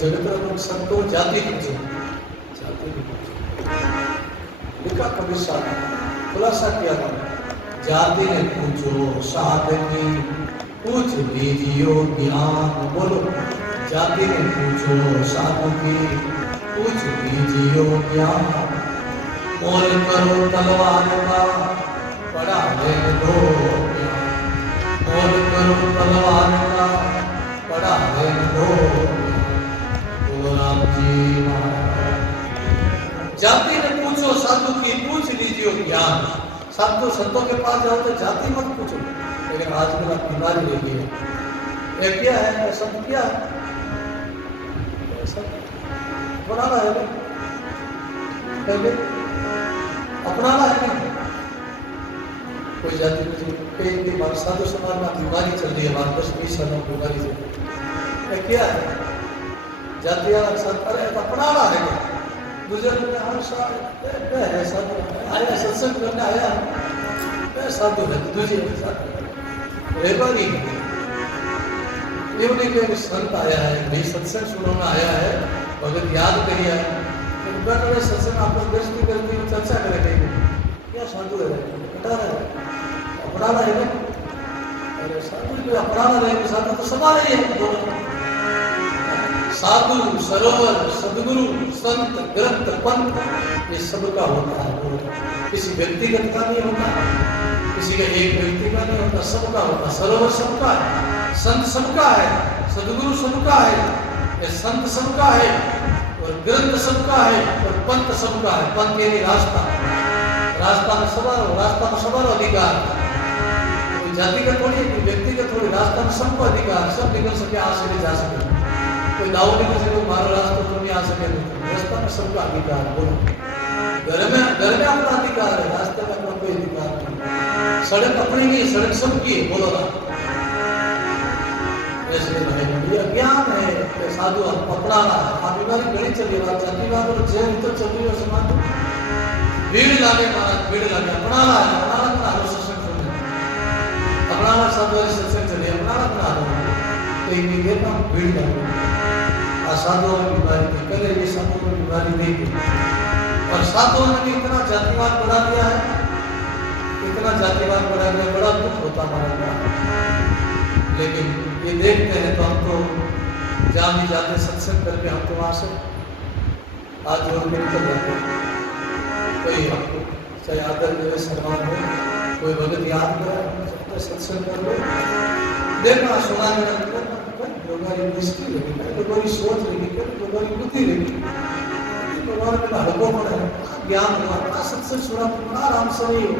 जगत संतो जाति पूछो, जाति लिखा कभी साथ खुलासा किया था। जाति ने पूछो साधनी, पूछ लीजियो ज्ञान। बोलो, जाति ने पूछो साधु की, पूछ लीजियो ज्ञान। मोल करो तलवार का, पड़ा है दो ज्ञान। मोल करो तलवार का, पड़ा है दो। राम जी महाराज। जाति ने पूछो साधु की, पूछ लीजिए ज्ञान। साधु संतों के पास जाओ तो जाति मत पूछो, लेकिन आज मेरा बीमारी लगी है। ये क्या है? संत क्या है? अपनाना है नहीं, पहले अपनाना है नहीं। कोई जाति कई बार साधु समाज में बीमारी चल रही है, 10-20 सालों की बीमारी चल रही है, क्या है जाति अरे अपनाना है क्या? बुजुर्ग ने हर साल है साधु आया, सत्संग करने आया, साधु है दूसरे के साथ रेबारी ये नहीं कि संत आया है भाई सत्संग सुनने आया है, भगत याद करिए तो बैठे सत्संग आपस दृष्टि करती चर्चा करेंगे, क्या साधु है हटा रहे अपनाना है ना? अरे साधु जो अपनाना रहेंगे साधु तो समान ही है दोनों। साधु सरोवर सदगुरु संत ग्रंथ पंथ ये सबका होता है, किसी व्यक्तिगत का नहीं होता, किसी का एक व्यक्ति का नहीं होता, सबका होता। सरोवर सबका है, संत सबका है, सदगुरु सबका है, ये संत सबका है, और ग्रंथ सबका है, और पंथ सबका है। पंथ यानी रास्ता, रास्ता में सवार अधिकार, कोई जाति का थोड़ी व्यक्ति का थोड़ी, रास्ता में सबको अधिकार, सब निकल सके आ सके जा सके, कोई दाऊ निकल सके हमारा रास्ता तो नहीं आ सके, रास्ता में सबका अधिकार। बोलो घर में अपना अधिकार है, रास्ते में अपना कोई अधिकार नहीं। सड़क अपनी नहीं, सड़क सबकी है, बोलो ना ऐसे ये अज्ञान है कि साधु अपनाना है। आप बीमारी घड़ी चली बात जातिवाद और जेल तो चल रही है समाज भीड़ लागे महाराज, भीड़ लागे अपनाना है, अपनाना अपना लो सत्संग सुनने, अपनाना साधु सत्संग चले अपनाना अपना लो, तो इन्हीं के नाम भीड़ लागे साधुओं में बीमारी थी, पहले ये साधुओं में बीमारी नहीं थी, और साधुओं ने भी इतना जातिवाद बढ़ा दिया है, इतना जातिवाद बढ़ा दिया, बड़ा दुख होता हमारा। लेकिन ये देखते हैं तो हम तो जहाँ भी जाते सत्संग करके हम तो वहाँ से आज जोड़ के निकल जाते हैं। कोई हमको चाहे आदर मेरे सम्मान हो, कोई भगत याद करे सत्संग कर लो, देखना सुना लोगों की दृष्टि रहेगी, लोगों की सोच रहेगी, लोगों की बुद्धि रहेगी, लोगों में हल्को पड़ा ज्ञान हुआ, सत्संग सुना तो आराम से नहीं हो।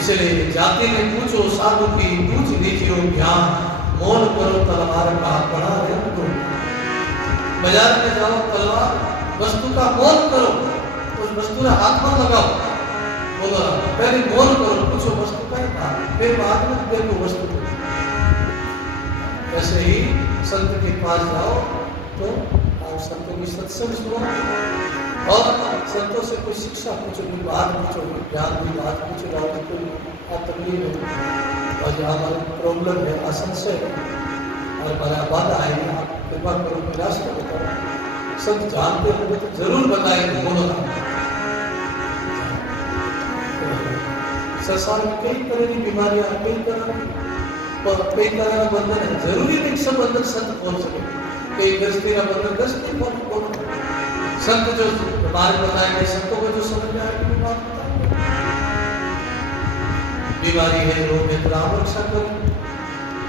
इसलिए जाति में पूछो साधु की पूछ लीजिए ज्ञान, मोल करो तलवार का बड़ा रंग। बाजार में जाओ तलवार वस्तु का मोल करो, उस वस्तु में हाथ मत लगाओ, बोलो पहले मोल करो, पूछो वस्तु का था, फिर बाद में देखो वस्तु को। ऐसे ही संत के पास जाओ तो आप संतों की सत्संग सुनो और संतों से कोई शिक्षा पूछो, कोई बात पूछो, कोई ज्ञान की बात पूछो, आपको कोई तकलीफ है और जहाँ हमारी प्रॉब्लम है, असंशय है और हमारा बाधा आएगी, आप कृपा करो प्रयास करो, सब जानते होंगे तो जरूर बताएंगे। बोलो संसार में कई तरह की बीमारियां, कई तरह का बंधन है, जरूरी नहीं सब बंधन संत खोल सके, कई गृहस्थी का बंधन गृहस्थी खोल संत जो बात बताएंगे, संतों को जो समझ में आएगी बात बताएंगे। बीमारी है, रोग है, तो आप रक्षा करें,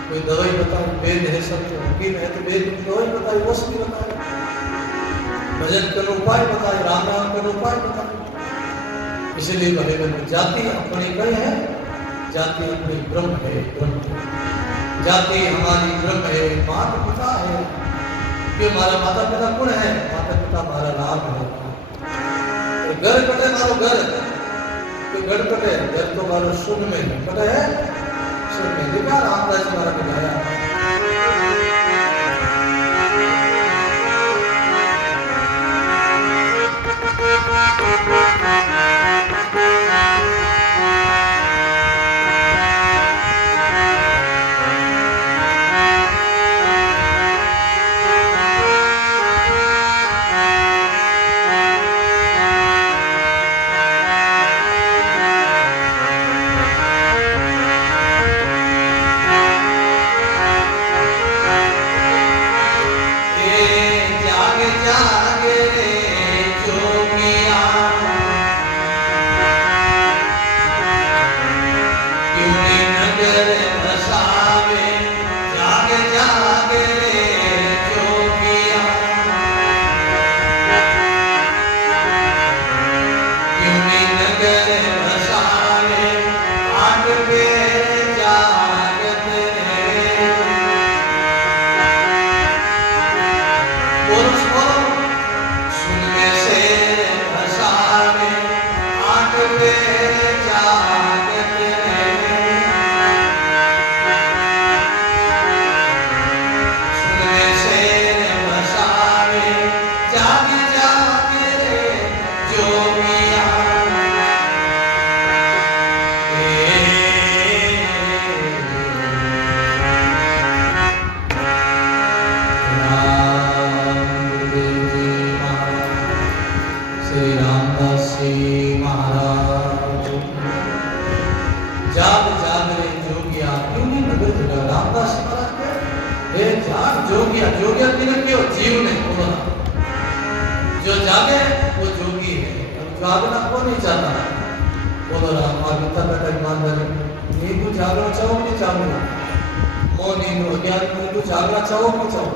कोई दवाई बताए, वेद है, संत वकील है तो वेद की दवाई बताए, औषधि बताए, भजन करो उपाय बताए, राम नाम करो उपाय बताए। इसलिए भले जाति अपनी कई है, जाति अपनी ब्रह्म है, ब्रह्म जाति हमारी ब्रह्म है, माता पिता है, कि हमारा माता पिता कौन है, माता पिता हमारा लाभ है। घर कटे मारो घर, तो घर कटे, घर तो मारो सुन में कटे है, सुन में देखा रामदास जी हमारा बताया। नगर जगा रामदास महाराज के हे जाग जोगिया जोगिया तिने क्यों जीव ने बोला जो जागे वो जोगी है और जागना कौन नहीं चाहता बोलो राम और गीता का ईमानदारी नींद जागना चाहो कि जागना वो नींद अज्ञान में तू जागना चाहो कि चाहो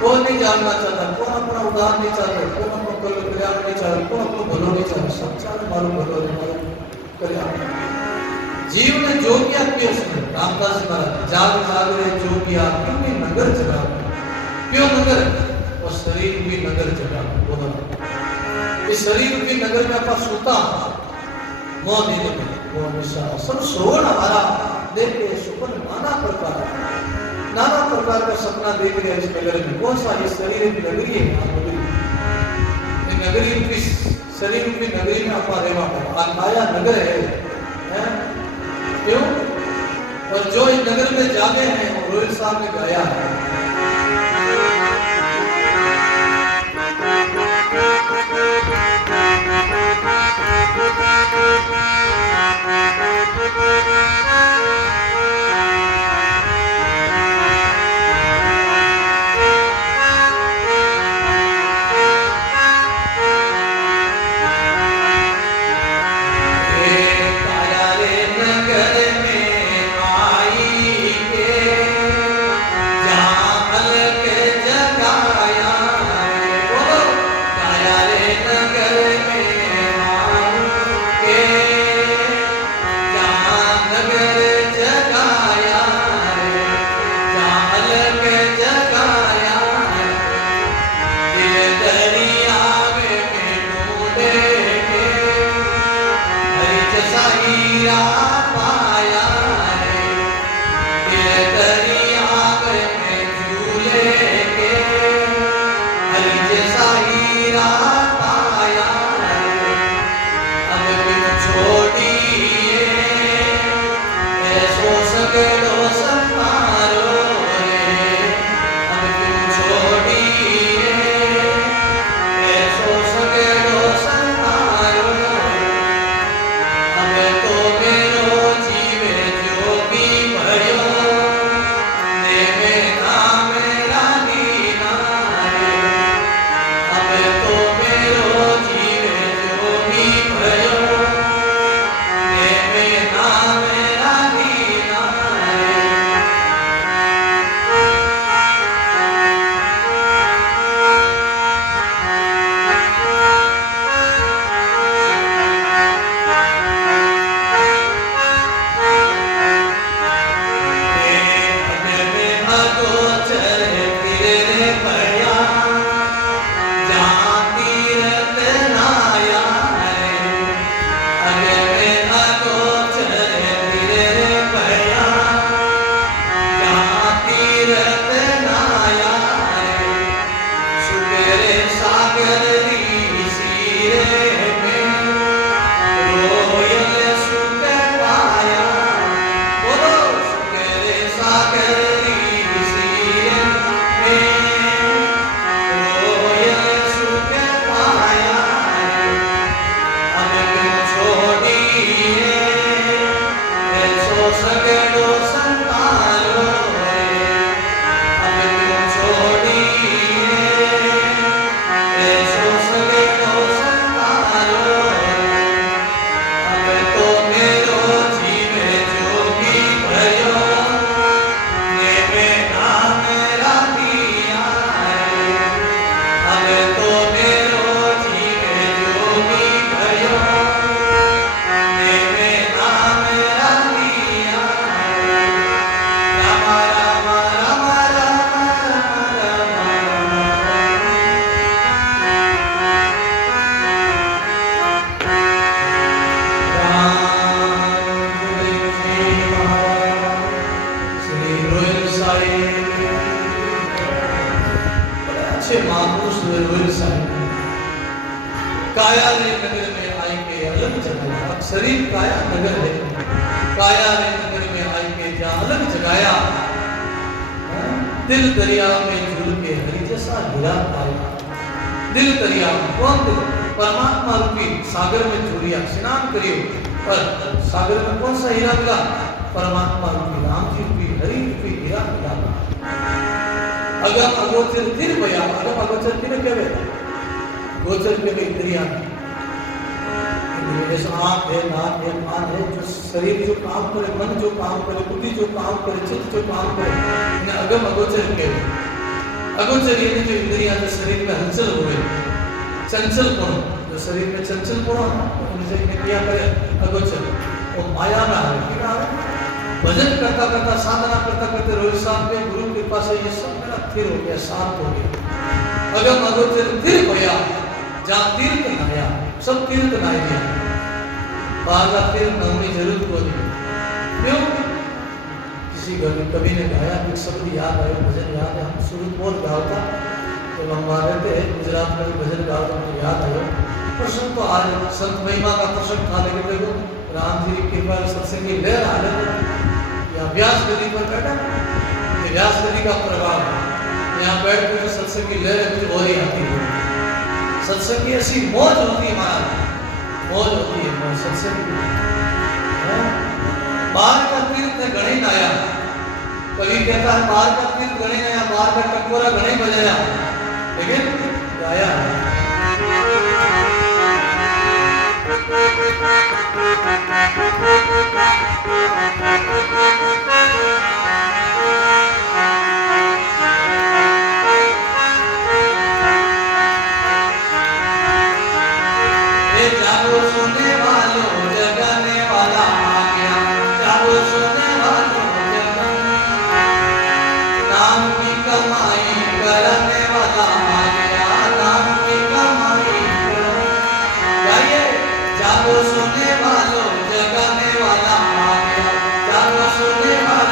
कौन नहीं जागना चाहता कौन अपना उदार नहीं चाहता कौन अपना कल्याण नहीं चाहता कौन अपना भलो नहीं चाहता सब चाहे मालूम भलो नहीं मालूम कल्याण जीव ने जोगिया क्यों सुने रामदास जी महाराज जाग जाग रे जोगिया क्यों भी नगर जगा क्यों नगर और शरीर भी नगर जगा बोलो इस शरीर भी नगर में अपना सूता मोह नहीं में वो निशा सब श्रवण हमारा देख के सुपन नाना प्रकार का सपना देख रहे हैं इस नगर में कौन सा ये शरीर की नगरी है ये नगरी की शरीर की नगरी में अपना रेवा पड़ा काया नगर है क्यों और जो इस नगर में जागे हैं वो रोहित साहब ने गाया है काया रे नगर में आएंगे अलग जगाया शरीर काया नगर है काया रे नगर में आएंगे जहाँ अलग जगाया दिल दरिया में झूल के हरि जैसा हीरा पाया दिल दरिया कौन दिल परमात्मा रूपी सागर में झूलिया स्नान करियो पर सागर में कौन सा हीरा मिला परमात्मा रूपी राम जी रूपी हरि रूपी हीरा मिला अगम अगोचर तिर भया अगम अगोचर तिर क्या है गोचर के भी इंद्रियां जैसे आँख है नाक है कान है जो शरीर जो काम करे मन जो काम करे बुद्धि जो काम करे चित्त जो काम करे इन्हें अगम अगोचर के अगोचर ये जो इंद्रियां जो शरीर में हलचल हुए चंचल गुण जो शरीर में चंचल गुण उनसे इन्हें क्या करे अगोचर वो माया में है क्या है भजन करता करता साधना करता करते रोज शाम में गुरु कृपा से ये सब मेरा स्थिर हो गया शांत हो गया अगम अगोचर स्थिर होया जहाँ तीर्थ नया सब तीर्थ नए दिया बागा तीर्थ न होनी जरूरत को नहीं क्यों किसी कवि ने गाया एक शब्द याद आया भजन याद है हम शुरू बहुत गाता जब हम वहाँ रहते हैं गुजरात में भजन गाओ तो मुझे याद आया प्रसंग तो आज संत महिमा का प्रसंग था लेकिन देखो राम जी की कृपा सत्संगी लहर आ रहे या व्यास गति पर बैठा ये व्यास गति का प्रभाव यहाँ बैठ कर जो सत्संगी लहर कुछ और ही आती है सत्संग की ऐसी मौज होती है महाराज मौज होती है मौज सत्संग बाहर का तीर्थ गणे आया कवि कहता है बाहर का तीर्थ गणे आया बाहर का टकोरा गणे बजाया लेकिन गाया जागो सुनने वालों जगाने वाला आ गया जागो सुनने वालों नाम की कमाई करने वाला आ गया नाम की कमाई गाइए जागो सुनने वालों जगाने वाला आ गया जागो सुनने वालों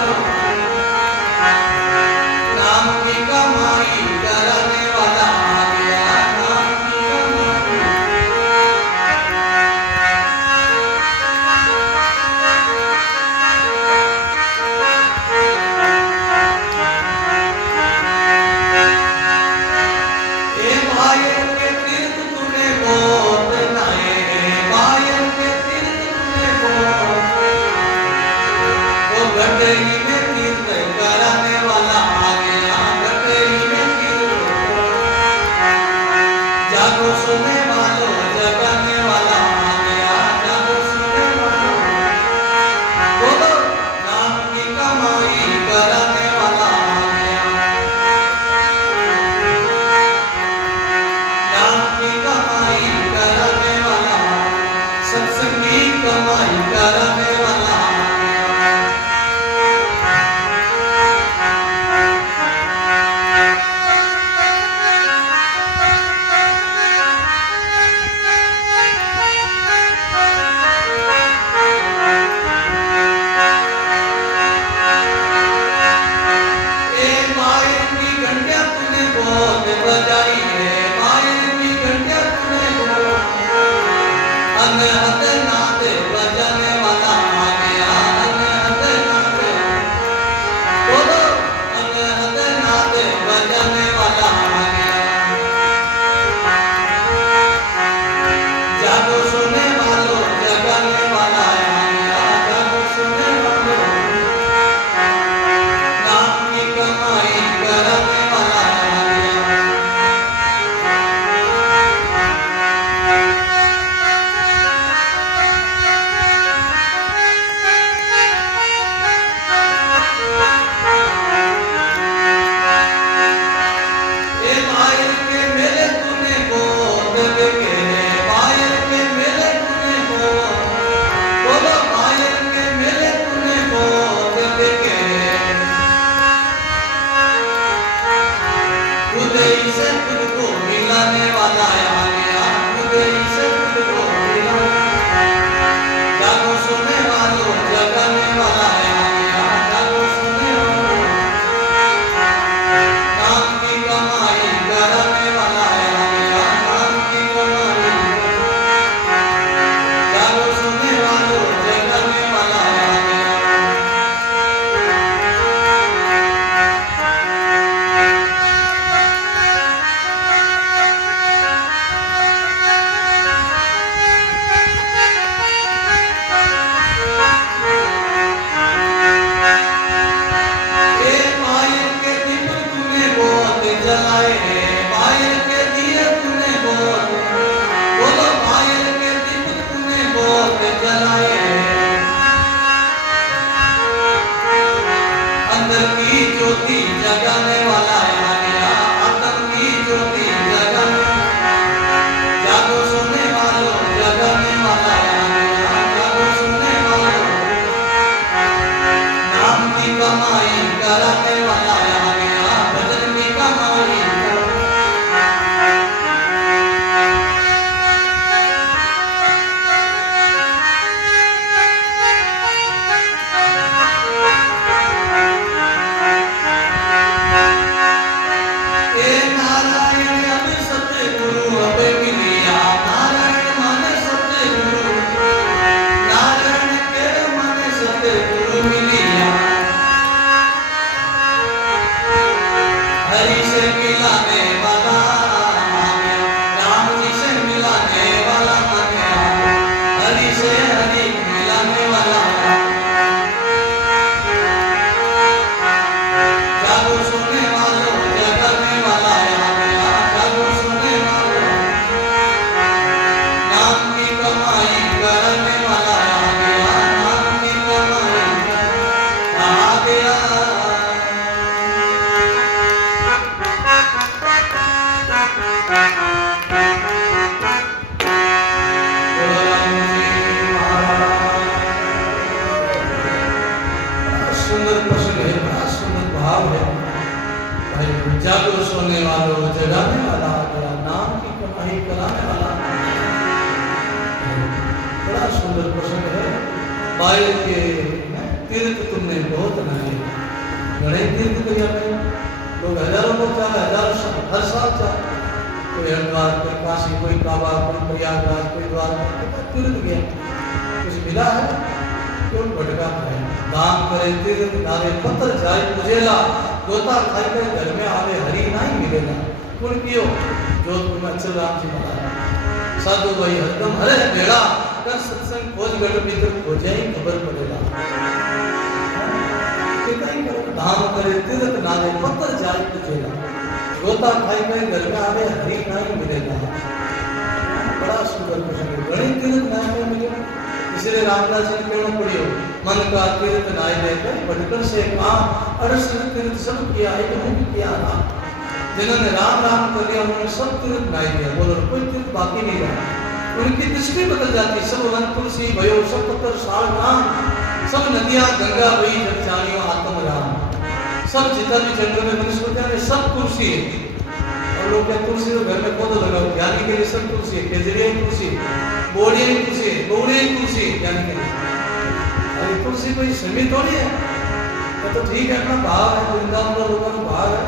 ज्योति जगाने वाला आ गया, आत्म की ज्योति जगाने, जागो सुनने वालों जगाने वाला आ गया, जागो सुनने वालों, नाम की कमाई कराने वाला आ गया, भजन की कमाई जागो सोने वालों जगाने वाला आ गया, नाम की कमाई कराने वाला। बड़ा सुंदर प्रसंग है। बाइल के तीर्थ तुमने बहुत नए घने तीर्थ किया है, लोग हजारों लोग चाहे, हजारों हर साल चाहे, कोई हरिद्वार, कोई काशी, कोई काबा, कोई प्रयागराज, कोई द्वारका, तीर्थ गया, कुछ मिला है क्यों भटका है। दान करे तीर्थ नारे पत्थर जाए उजेला, गोता खाई कर घर में आवे हरी नहीं मिलेगा। कुल कियो जोधपुर में अक्षर राम जी महाराज साधु भाई हरदम हरे बेड़ा कर सत्संग खोज गढ़ भीतर खोजे ही खबर पड़ेगा। धाम करे तीर्थ नारे पत्थर जाए उजेला, गोता खाई कर घर में आवे हरी नहीं मिलेगा। बड़ा सुंदर प्रसंग, घणी तीर्थ नहीं मिलेगा। इसलिए रामदास जी ने कहना पड़ियो, मन का तीर्थ नाय लेकर भटकन से कहा, अरस तीर्थ सब किया है, नहीं किया ना। जिन्होंने राम राम कर दिया उन्होंने सब तीर्थ नाय दिया, बोलो कोई तीर्थ बाकी नहीं रहा। उनकी दृष्टि बदल जाती, सब वन तुलसी भयो, सब पत्थर साल राम, सब नदियां गंगा बही जब जानियो आत्म राम। सब जितना भी जंगल में वनस्पतियां में सब तुलसी है। और लोग क्या तुलसी तो घर में पौधा लगा, ज्ञानी के लिए सब तुलसी है, केजरिया तुलसी, बोड़िया तुलसी, बौड़िया तुलसी, ज्ञानी के लिए। अरे तुलसी कोई सीमित थोड़ी है, तो ठीक है अपना भाव है, वृंदावन का लोगों का भाव है,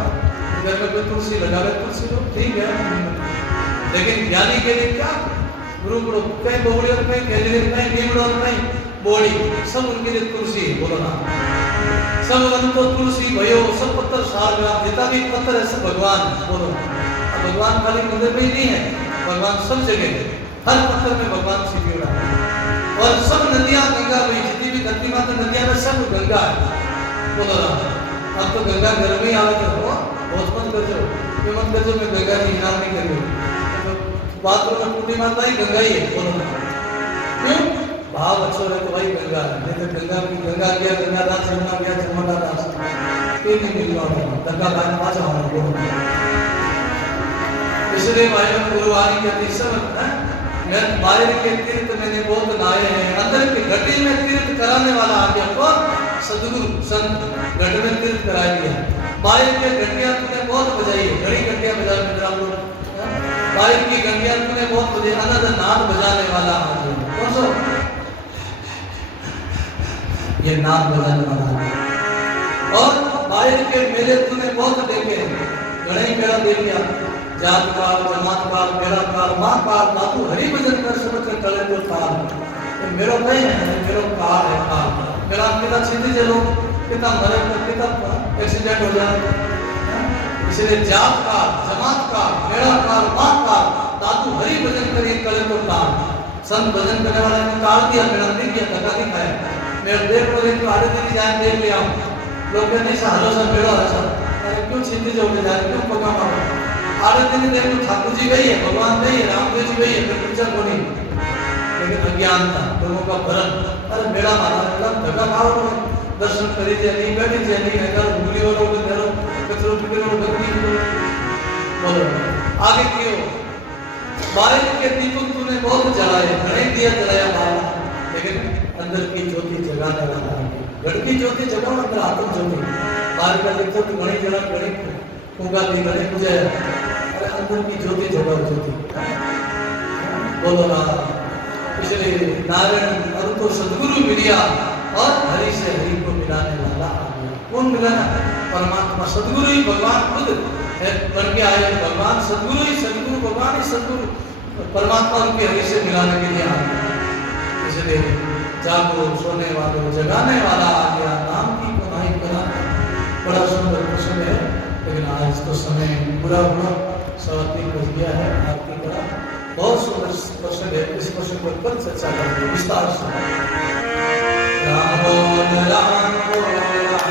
घर में कोई तुलसी लगा रहे तुलसी तो ठीक है। लेकिन ज्ञानी के लिए क्या गुरु गुरु कहीं बौड़ी और कहीं केजरिया, कहीं नीमड़ और कहीं बोड़ी, सब उनके लिए तुलसी है। बोलो ना, सब वन तो तुलसी भयो, सब पत्थर सार ग्राम, जितना भी पत्थर है सब भगवान। बोलो, भगवान खाली मंदिर में ही नहीं है, भगवान सब जगह है, हर पत्थर में भगवान छिपी हुआ है। और सब नदियां गंगा बही, जितनी भी धरती माता नदियां में सब गंगा है। बोलो ना, अब तो गंगा घर में आवे तो बहुत मत कर दो, ये मत कर दो मैं गंगा जी नाम नहीं कर दो, बाथरूम में टूटी माता ही गंगा ही है। बोलो ना, क्यों भाव अच्छा रहे तो भाई गंगा है, नहीं तो गंगा की गंगा गया गंगा दास जमुना गया जमुना दास, क्यों नहीं मिल रहा गंगा दास पाचा होना। बोलो इसलिए भाई गुरुवारी के तीसरा मैं बाहर के तीर्थ मैंने बहुत नहाए हैं, अंदर के घटी में तीर्थ कराने वाला आ गया। कौन? सदगुरु संत घट में तीर्थ करा दिया। बाहर के घंटियां तूने बहुत बजाई है, घड़ी घंटियां बजा मित्रा लोग, बाहर की घंटियां तूने बहुत बजाई, अनंत नाद बजाने वाला आ गया। कौन सा? ये नाद बजाने वाला। और बाहर के मेले तूने बहुत देखे, घड़े मेला देख लिया, जात काल, जमात काल, मेरा काल, माँ काल, दातु हरि भजन कर समझ कर चले तो काल। तो मेरो नहीं है, मेरो काल है काल। मेरा कितना छिंदी चलो, कितना मरे, कितना एक्सीडेंट हो जाए। इसलिए जात काल, जमात काल, मेरा काल, माँ काल, दातु हरि भजन करिए करे तो काल। संत भजन करने वाला ने काल दिया, मेरा नहीं किया, धक्का दिखाया। मेरे देख बोले तो आधे दिन जाए देख लिया, लोग कहते नहीं सर हलो सर मेरा है सर, अरे क्यों छिंदी चौके जा रहे, क्यों पका मारो। आधे दिन देख लो ठाकुर जी गई है, भगवान नहीं है, रामदेव जी गई है, फिर पूछा को नहीं। लेकिन अज्ञानता लोगों का भरन, अरे मेरा माना मेरा धक्का खाओ, दर्शन करी नहीं बैठी नहीं, अगर उंगली और ज्योति करो बत्ती करो। बोलो आगे क्यों बारिश के दीपक तूने बहुत जलाए, घने दिया जलाया बाला, लेकिन अंदर की ज्योति जगाने वाला घर की ज्योति जगाओ, अंदर आत्म ज्योति बाहर का दीपक तो घने जला घने होगा भी घने मुझे, अरे अंदर की ज्योति जगाओ ज्योति। बोलो ना इसलिए नारायण और तो सदगुरु मिलिया और हरि से हरि को मिलाने वाला आ गया। कौन मिलाना? परमात्मा सदगुरु ही भगवान खुद बन के आए। भगवान सदगुरु ही सदगुरु भगवान ही सदगुरु परमात्मा उनके हरि से मिलाने के लिए आ गया। इसलिए जागो सोने वालों जगाने वाला आ गया, नाम की कमाई कराना। बड़ा सुंदर प्रश्न है, लेकिन आज तो समय बुरा हुआ, 3:15 बज गया है। आरती करा बहुत सुंदर प्रश्न है, इस प्रश्न पर कल चर्चा करेंगे विस्तार से। राम बोल राम बोल राम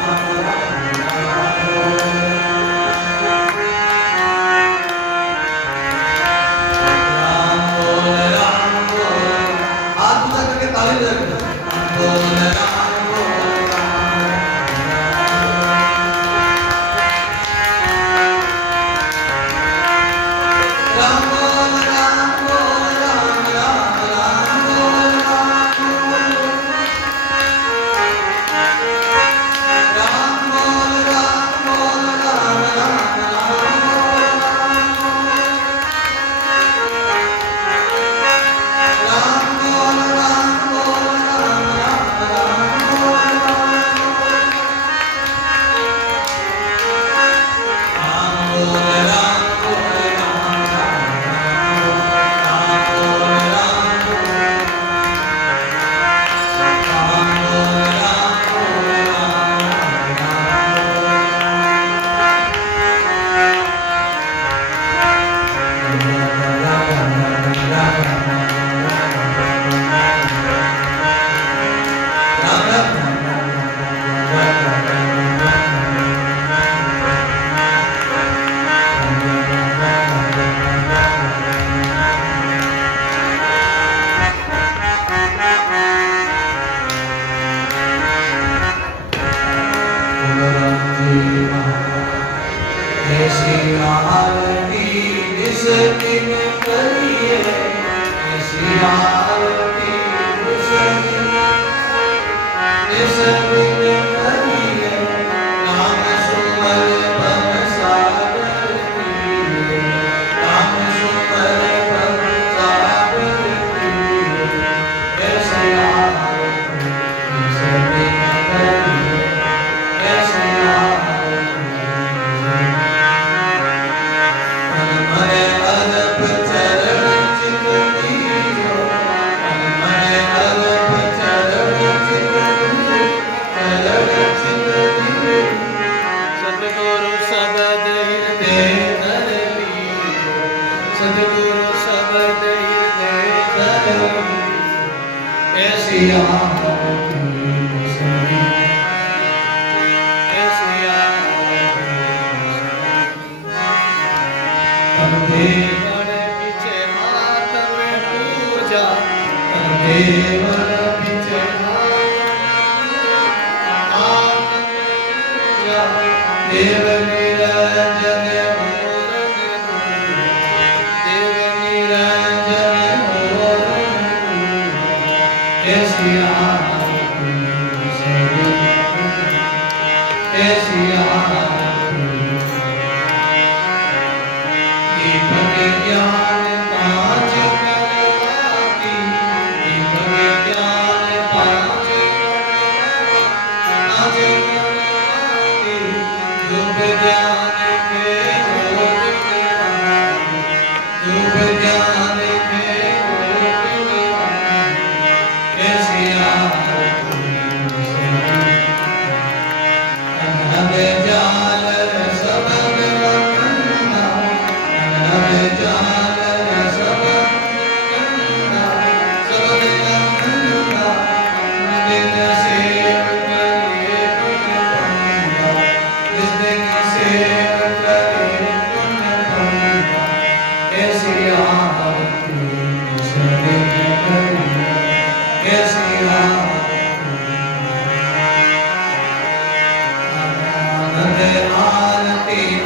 आरती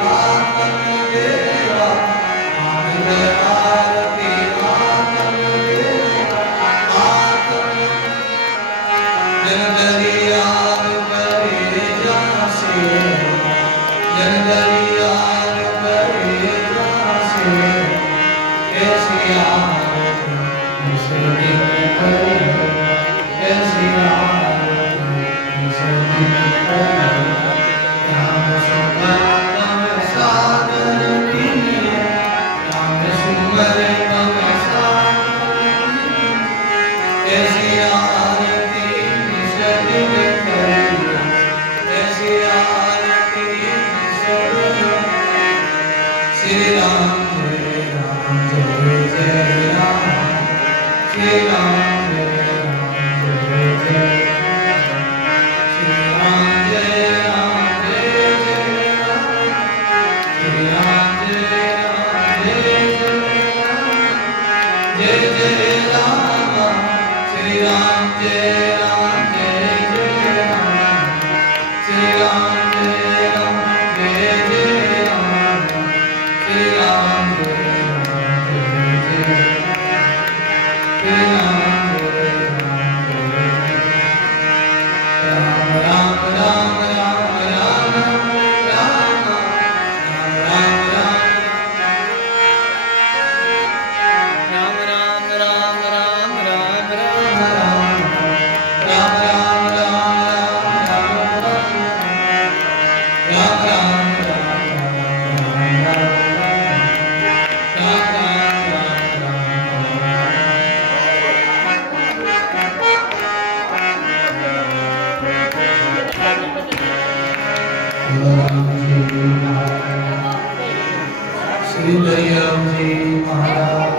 श्री दरियाम जी महाराज,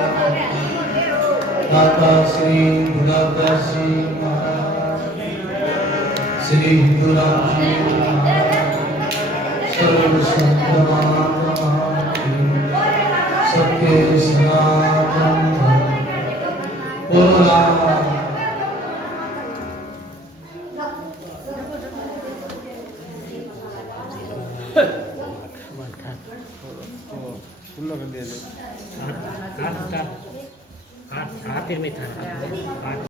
दाता श्री गुलाबदास जी महाराज, श्री हिंदूराम जी महाराज, सर्व संत महात्मा सबके सनातन बोला। हाथ में था।